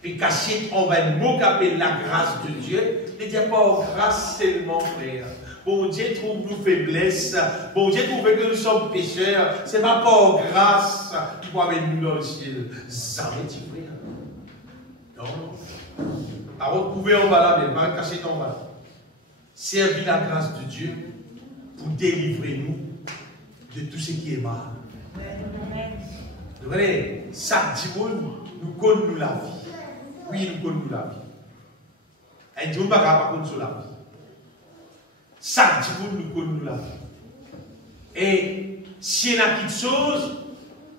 Puis cacher ton bas le mot qui appelle la grâce de Dieu, ne dis pas grâce seulement, frère. Bon Dieu trouve nos faiblesses. Bon Dieu trouve que nous sommes pécheurs. Ce n'est pas par grâce qui va amener nous dans le ciel. Jamais tu frère. Non. Alors, vous pouvez en bas là, mais pas cacher ton bas. Servir la grâce de Dieu pour délivrer nous de tout ce qui est mal. Vous voyez, chaque dimanche, nous connaissons la vie. Oui, nous connaissons la vie. Un dimanche, pas par contre sur la vie. Chaque jour, nous connaissons la vie. Et s'il y a quelque chose,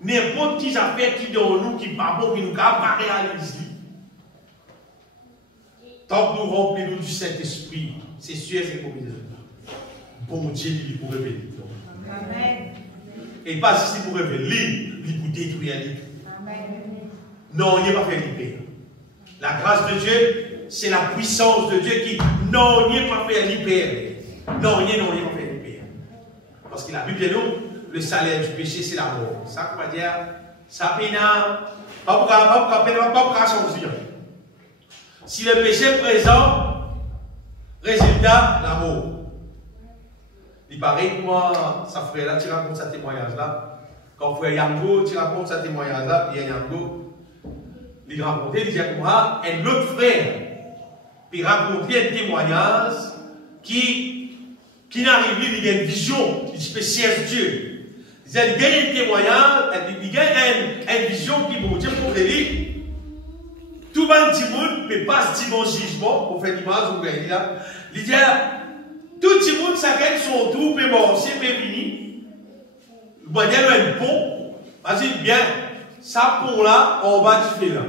n'importe qui affaire qui dans nous, qui n'est pas bon, qui nous a réalisé. Tant que nous remplissons du Saint-Esprit, c'est sûr, c'est comme il bon Dieu, il pour révéler. Amen. Et pas si c'est pour révéler, il pour détruire. Non, il n'est pas fait libérer. La grâce de Dieu, c'est la puissance de Dieu qui, non, il n'est pas fait libérer. Non, il n'est pas fait libérer. Parce que que la Bible dit nous, le salaire du péché, c'est la mort. Ça, qu'on va dire, ça pénal, pas pour changer. Si le péché est présent, résultat, la mort. Il paraît que moi, ça frère là, tu racontes ce témoignage-là. Quand frère Yango, tu racontes ce témoignage-là, puis Yango, il racontait, il disait que moi, un autre frère, puis racontait un témoignage qui n'arrive pas, il y a une vision, il spécial Dieu. Il disait, il y a un témoignage, il y a une vision qui vous dit pour lui. Tout le monde ne peut pas se dire mon jugement, pour faire l'image, vous voyez là. Il dit, tout le monde, ça gagne son tour, peut marcher, peut venir. Le moyen a un pont. Vas-y, bien, ça pont là, en bas du fait là.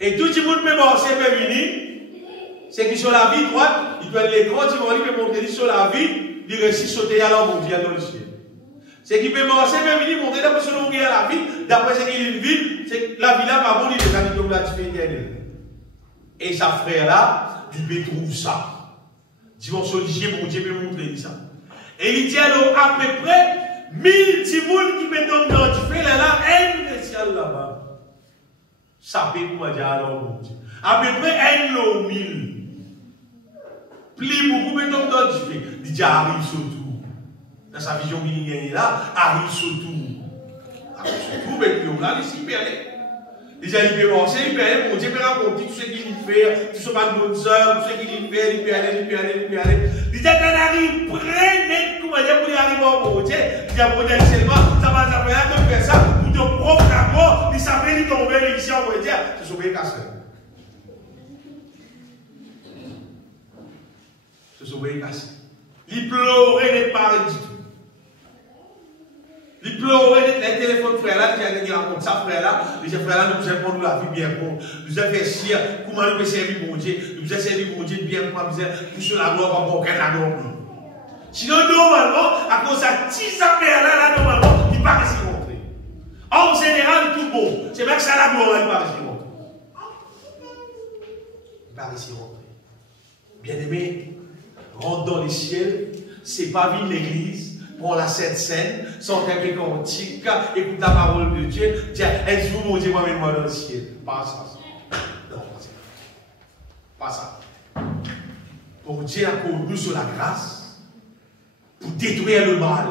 Et tout le monde peut marcher, peut venir. C'est qui sur la vie droite, il doit l'écran, tu vois, il peut montrer sur la vie, il réussit à sauter à l'homme mondial dans le ciel. C'est qui peut marcher, peut venir montrer d'après ce qu'il y a la vie, d'après ce qu'il y a une ville, c'est la vie là, pas bon, il est dans le là, tu fais. Et sa frère là, il peut trouver ça. Dimension Dieu, mon Dieu peut montrer ça. Et il dit alors à peu près 1000 timounes qui me donnent dans du fait là, un spécial là-bas. Ça peut comment dire alors mon Dieu. À peu près un lot 1000. Pli beaucoup me donnent dans du fait. Il dit arrive sur tout. Dans sa vision qu'il y a là, arrive sur tout. Arrive sur tout, mais il là, il peut aller. Il dit il peut marcher, il peut aller, mon Dieu peut raconter tout ce qu'il fait, tout ce pas de bonnes heures, tout ce qu'il fait, il peut aller, il peut aller, il peut aller. Il dit, quand on arrive près d'être, comment dire, pour y arriver au bon Dieu, il dit, potentiellement, ça va s'appeler de faire ça, pour ton propre rapport, il s'appelle, il tombe ici, on va dire, c'est sauver casseur. C'est sauver casseur. Il pleurait des paradis. Il pleurait les téléphones frère là, il raconte ça frère là, il dit frère là, nous avons la vie bien bon, nous avons fait chier, comment nous pouvons servir mon Dieu, nous avons servi mon Dieu bien pour nous sur la gloire, pas pour aucun la gloire. Sinon, normalement, à cause de ces affaires là, normalement, il ne pas réussir à rentrer. En général, tout bon, c'est vrai que ça la gloire, il ne pas réussir à rentrer. Il ne pas réussir à rentrer. Bien aimé, rentre dans les ciels, ce n'est pas vivre l'église. Pour la Sainte Seine, sans quelqu'un cantique, écoute la parole de Dieu, dis, est-ce que mon Dieu m'amène-moi dans le ciel? Pas ça. Non, pas ça. Pas ça. Pour Dieu a pour nous sur la grâce, pour détruire le mal.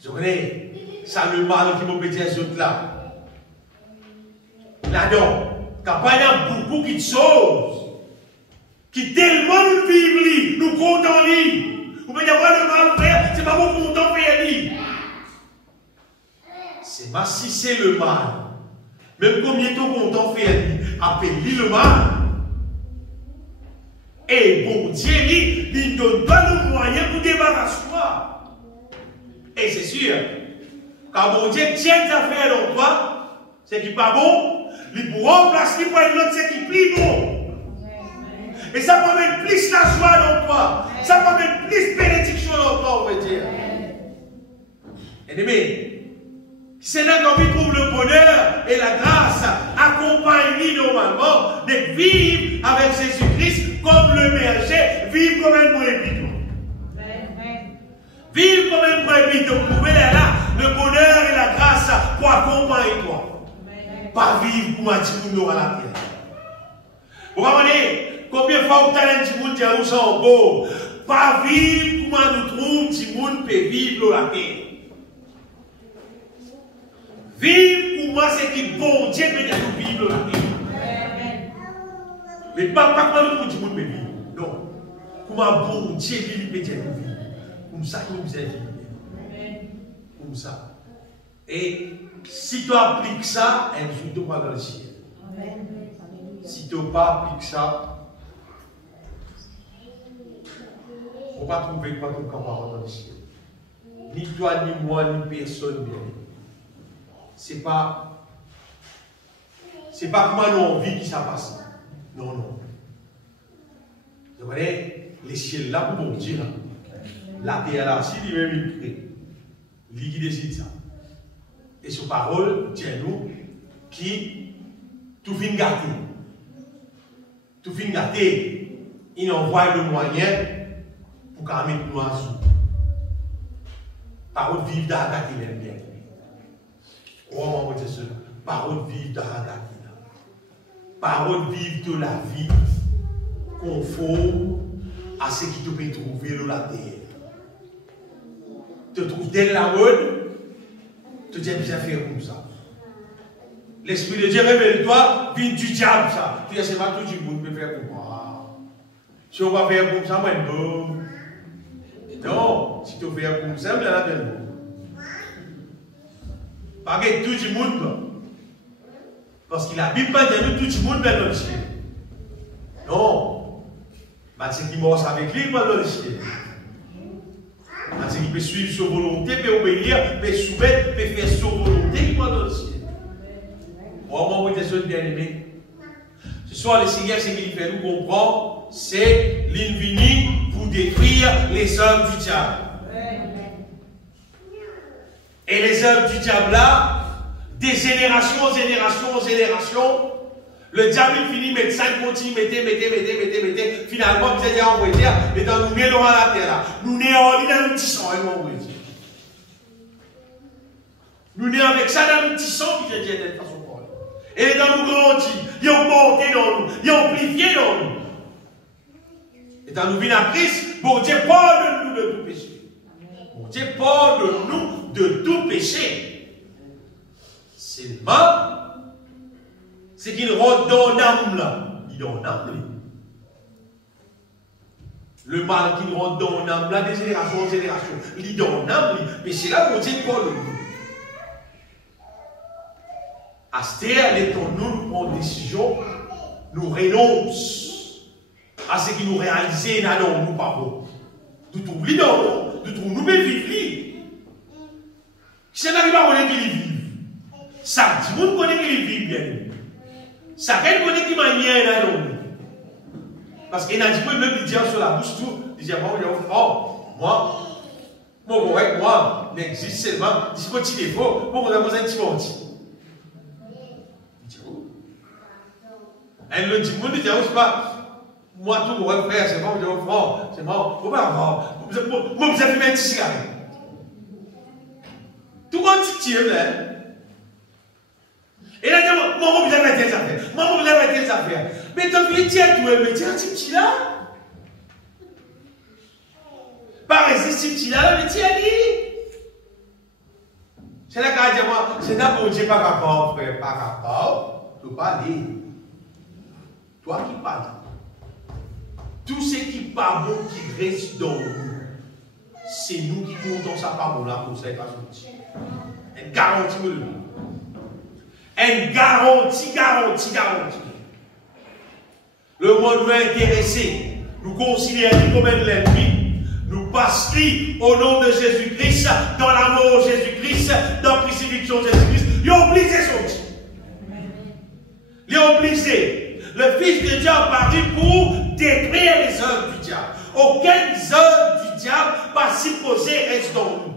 Je connais, ça le mal qui m'obéit à ces autres là. Là-dedans, quand il y a beaucoup de choses qui tellement nous vivent, nous comptons. Vous pouvez avoir le mal faire, c'est pas bon pour ton pays. C'est pas si c'est le mal. Même combien de temps qu'on t'en fait, appelle-lui le mal. Et bon Dieu, il ne donne pas le moyen pour débarrasser toi. Et c'est sûr, quand bon Dieu tient des affaires dans toi, c'est qui n'est pas bon, il pourra remplacer pour une autre, c'est qui est plus bon. Et ça peut mettre plus la joie dans toi. Ça peut mettre plus de bénédiction dans toi, on va dire. Aimé, c'est là qu'on trouve le bonheur et la grâce. Accompagne-lui normalement de vivre avec Jésus-Christ comme le berger, vivre comme un brebis. Vivre comme un brebis, de trouver là le bonheur et la grâce pour accompagner toi. Pas vivre pour un petit monde à la terre. Vous comprenez? Combien de fois vous avez un petit monde qui a en beau? Pas vivre comment nous trouvons, petit monde peut vivre la terre. Vivre pour moi, c'est qui bon Dieu peut nous vivre la terre. Mais pas comment nous trouvons, petit monde peut vivre. Non. Comment bon Dieu peut nous vivre. Comme ça que nous êtes vivre. Comme ça. Et si tu appliques ça, un jour tu vas dans le ciel. Si tu n'as pas appliqué ça, on ne va pas trouver pas ton camarade dans le ciel. Ni toi, ni moi, ni personne bien. C'est pas comment nous on vit qui ça passe. Non, non. Vous voyez, les ciels là, pour bon Dieu, la terre là, si lui-même il crée, lui qui décide ça. Et sur parole, tiens-nous, qui tout fin gâté. Tout fin gâté, il envoie le moyen pour qu'on mette nous en sous. Parole vive d'Agati, l'aime bien. Oh, mon Dieu, parole vive d'Agati. Parole vive de la vie, conforme à ce qui te peut trouver dans la terre. Te trouves dans la mode, tu dis bien faire comme ça. L'Esprit de Dieu, révèle-toi, viens du diable ça. Tu dis, c'est pas tout le monde qui peut faire comme moi. Si on va faire comme ça, moi, non. Non, si tu fais comme ça, il y en a de nous. Pas que tout le monde. Parce que la Bible pas dit nous tout le monde dans le ciel. Non. Parce qu'il mort avec lui, il va dans le ciel. Parce qu'il peut suivre sa volonté, peut obéir, peut soumettre, peut faire sa volonté, il va dans le ciel. Oh, mon Dieu, bien-aimé. Ce soir, le Seigneur, ce qu'il fait nous comprendre, c'est l'infini pour détruire les œuvres du diable. Et les œuvres du diable là, des générations en génération en génération, le diable il finit, met 5 continue, mettez. Finalement, vous allez envoyer dire, mais dans nous mêlons à la terre là, nous néons dans le petit sang, nous néons avec ça dans le petit sang, puis j'ai dit de façon folle. Et dans nous grandit, ils ont monté dans nous, ils ont amplifié dans nous. Et dans nous venons à Christ, bon Dieu, pardonne-nous de tout péché. Bon Dieu, pardonne-nous de tout péché. Seulement, c'est qu'il rentre dans l'âme là. Il est dans l'âme. Le mal qui rentre dans l'âme là, des générations en génération, il est dans l'âme. Mais c'est là qu'on dit Paul. À cette heure, nous prenons une décision, nous renonçons à ce qui nous réalisait dans nous pas bon. Nous trouvons dans nous, nous trouvons nous vivre. C'est là qu'il va connaître qu'il vit. Ça, tout le monde connaît qu'il vit bien. Ça, quel connaît qu'il manière là dans nous. Parce qu'il a dit, même il dit sur la bouche tout, il dit, moi, n'existe seulement, il dit, petit défaut, pour qu'on a besoin de petit menti. Il dit, oh. Elle le dit, moi, il dit, oh, c'est pas, moi, tout mon frère, c'est moi, c'est moi, faut pas avoir, moi, vous avez fait un petit cigarette. Tout le monde dit, là. Et là, maman, vous avez des affaires. Maman, vous avez des affaires. Mais tu as vu, tiens, mais tiens, petit là. Pas résister, petit là, mais tiens, c'est là qu'il dit, moi, c'est là pour dire, pas capable, frère, pas capable. Tu pas aller. Toi qui parles. Tout ce qui n'est pas bon, qui reste dans nous, c'est nous qui comptons ça pas bon là pour ça, il va sortir. Une garantie de nous. Une garantie. Le monde nous intéressé, nous considérons comme un ennemi, nous passons au nom de Jésus-Christ, dans l'amour de Jésus-Christ, dans la crucifixion de Jésus-Christ. Ils ont obligé son Dieu. Ils ont obligé. Le Fils de Dieu a paru pour détruire les œuvres du diable. Aucune œuvre du diable pas supposée reste dans nous.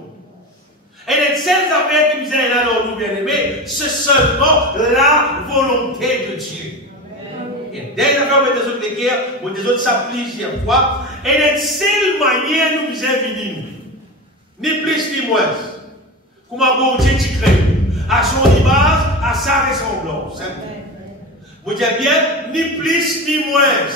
Et les seules affaires qui nous est là dans nous, bien-aimés, c'est seulement la volonté de Dieu. Et dès la fois où des autres les guerres, où des autres s'appliquent plusieurs fois, et la seule manière nous vous venir, ni plus ni moins, comment bon Dieu tu crée, à son image, à sa ressemblance. Vous dites bien, ni plus ni moins,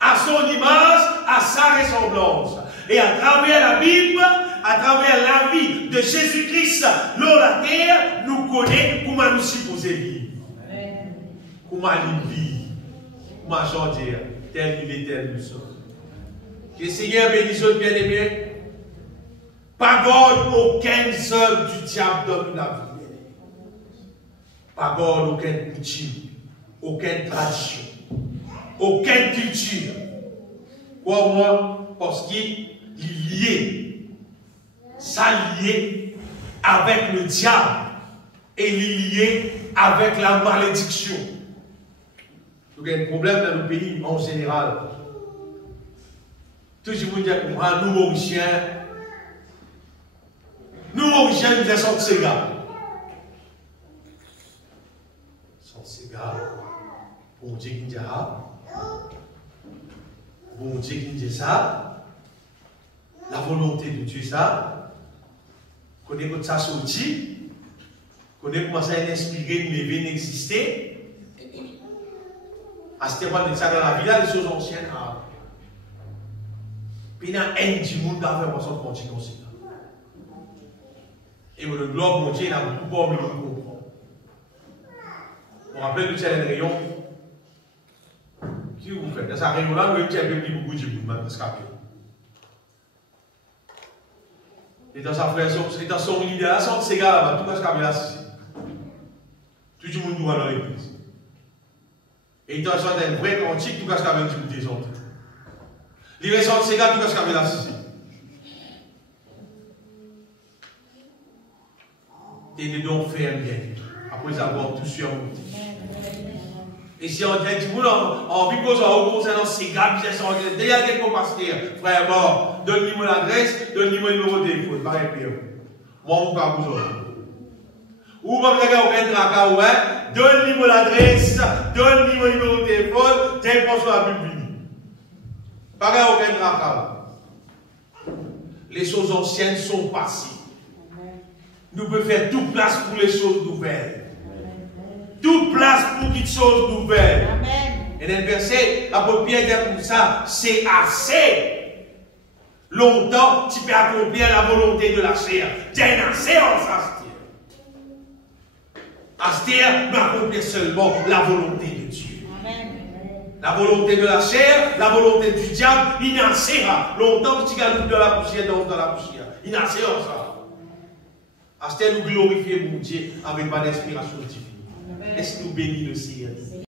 à son image, à sa ressemblance. Et à travers la Bible, à travers la vie de Jésus-Christ, l'eau, la terre, nous connaît comment nous supposons vivre. Comment il vit. Comment j'en dire, tel il est, tel nous sommes. Que le Seigneur bénisse bien-aimés. Pas garde aucune œuvre du diable dans la vie. Pas garde aucune coutume, aucune tradition, aucune culture. Quoi moi, parce qu'il est lié, ça lié avec le diable et lié avec la malédiction. Il y a un problème dans le pays en général. Tout le monde dit que nous, Mauriciens, nous avons sorti ces gars. Sorti ces gars. Bon Dieu qui dit ça. Bon Dieu qui dit ça. volonté de Dieu, ça, connaît comment ça sorti, connaît comment ça a inspiré, mais vient exister. À ce moment de ça dans la vie, là, les choses anciennes. Puis il y a un du monde qui a fait façon de continuer comme ça. Et le globe, mon Dieu, il a beaucoup de mais il comprend. On rappelle que c'est un rayon. Qui vous faites? Dans ce rayon-là, vous avez un peu plus beaucoup de monde dans ce cas. Et dans sa frère, et dans son unité, là, son Sega là-bas, tout ce qu'il y a là, tout le monde doit dans l'église. Et dans un vrai cantique, tout ce qu'il y a des autres. Les raisons de Sega, tout ce qu'il y a là, et de donc faire bien, après avoir tout surmonté. Et si on dit, en vie concernant ces gars, déjà quelques pasteurs, frère mort, donne-moi l'adresse, donne-moi le numéro de téléphone, pareil pire. Moi, on va vous autres. Ou pas aucun tracas, ouais, donne-moi l'adresse, donne-moi le numéro de téléphone, t'es pas sur la Bible. Pareil aucun tracas. Les choses anciennes sont passées. Nous pouvons faire toute place pour les choses nouvelles. Toute place pour toutes choses nouvelles. Amen. Et dans le verset, l'apôtre Pierre dit pour ça, c'est assez longtemps tu peux accomplir la volonté de la chair. T'es assez en Astir. Astir doit accomplir seulement la volonté de Dieu. Amen. La volonté de la chair, la volonté du diable, il n'assera. Longtemps que tu gagnes dans la poussière, dans la poussière. Il n'assera ça. Astir nous glorifier mon Dieu avec ma inspiration divine. Laisse-nous bénir le Seigneur.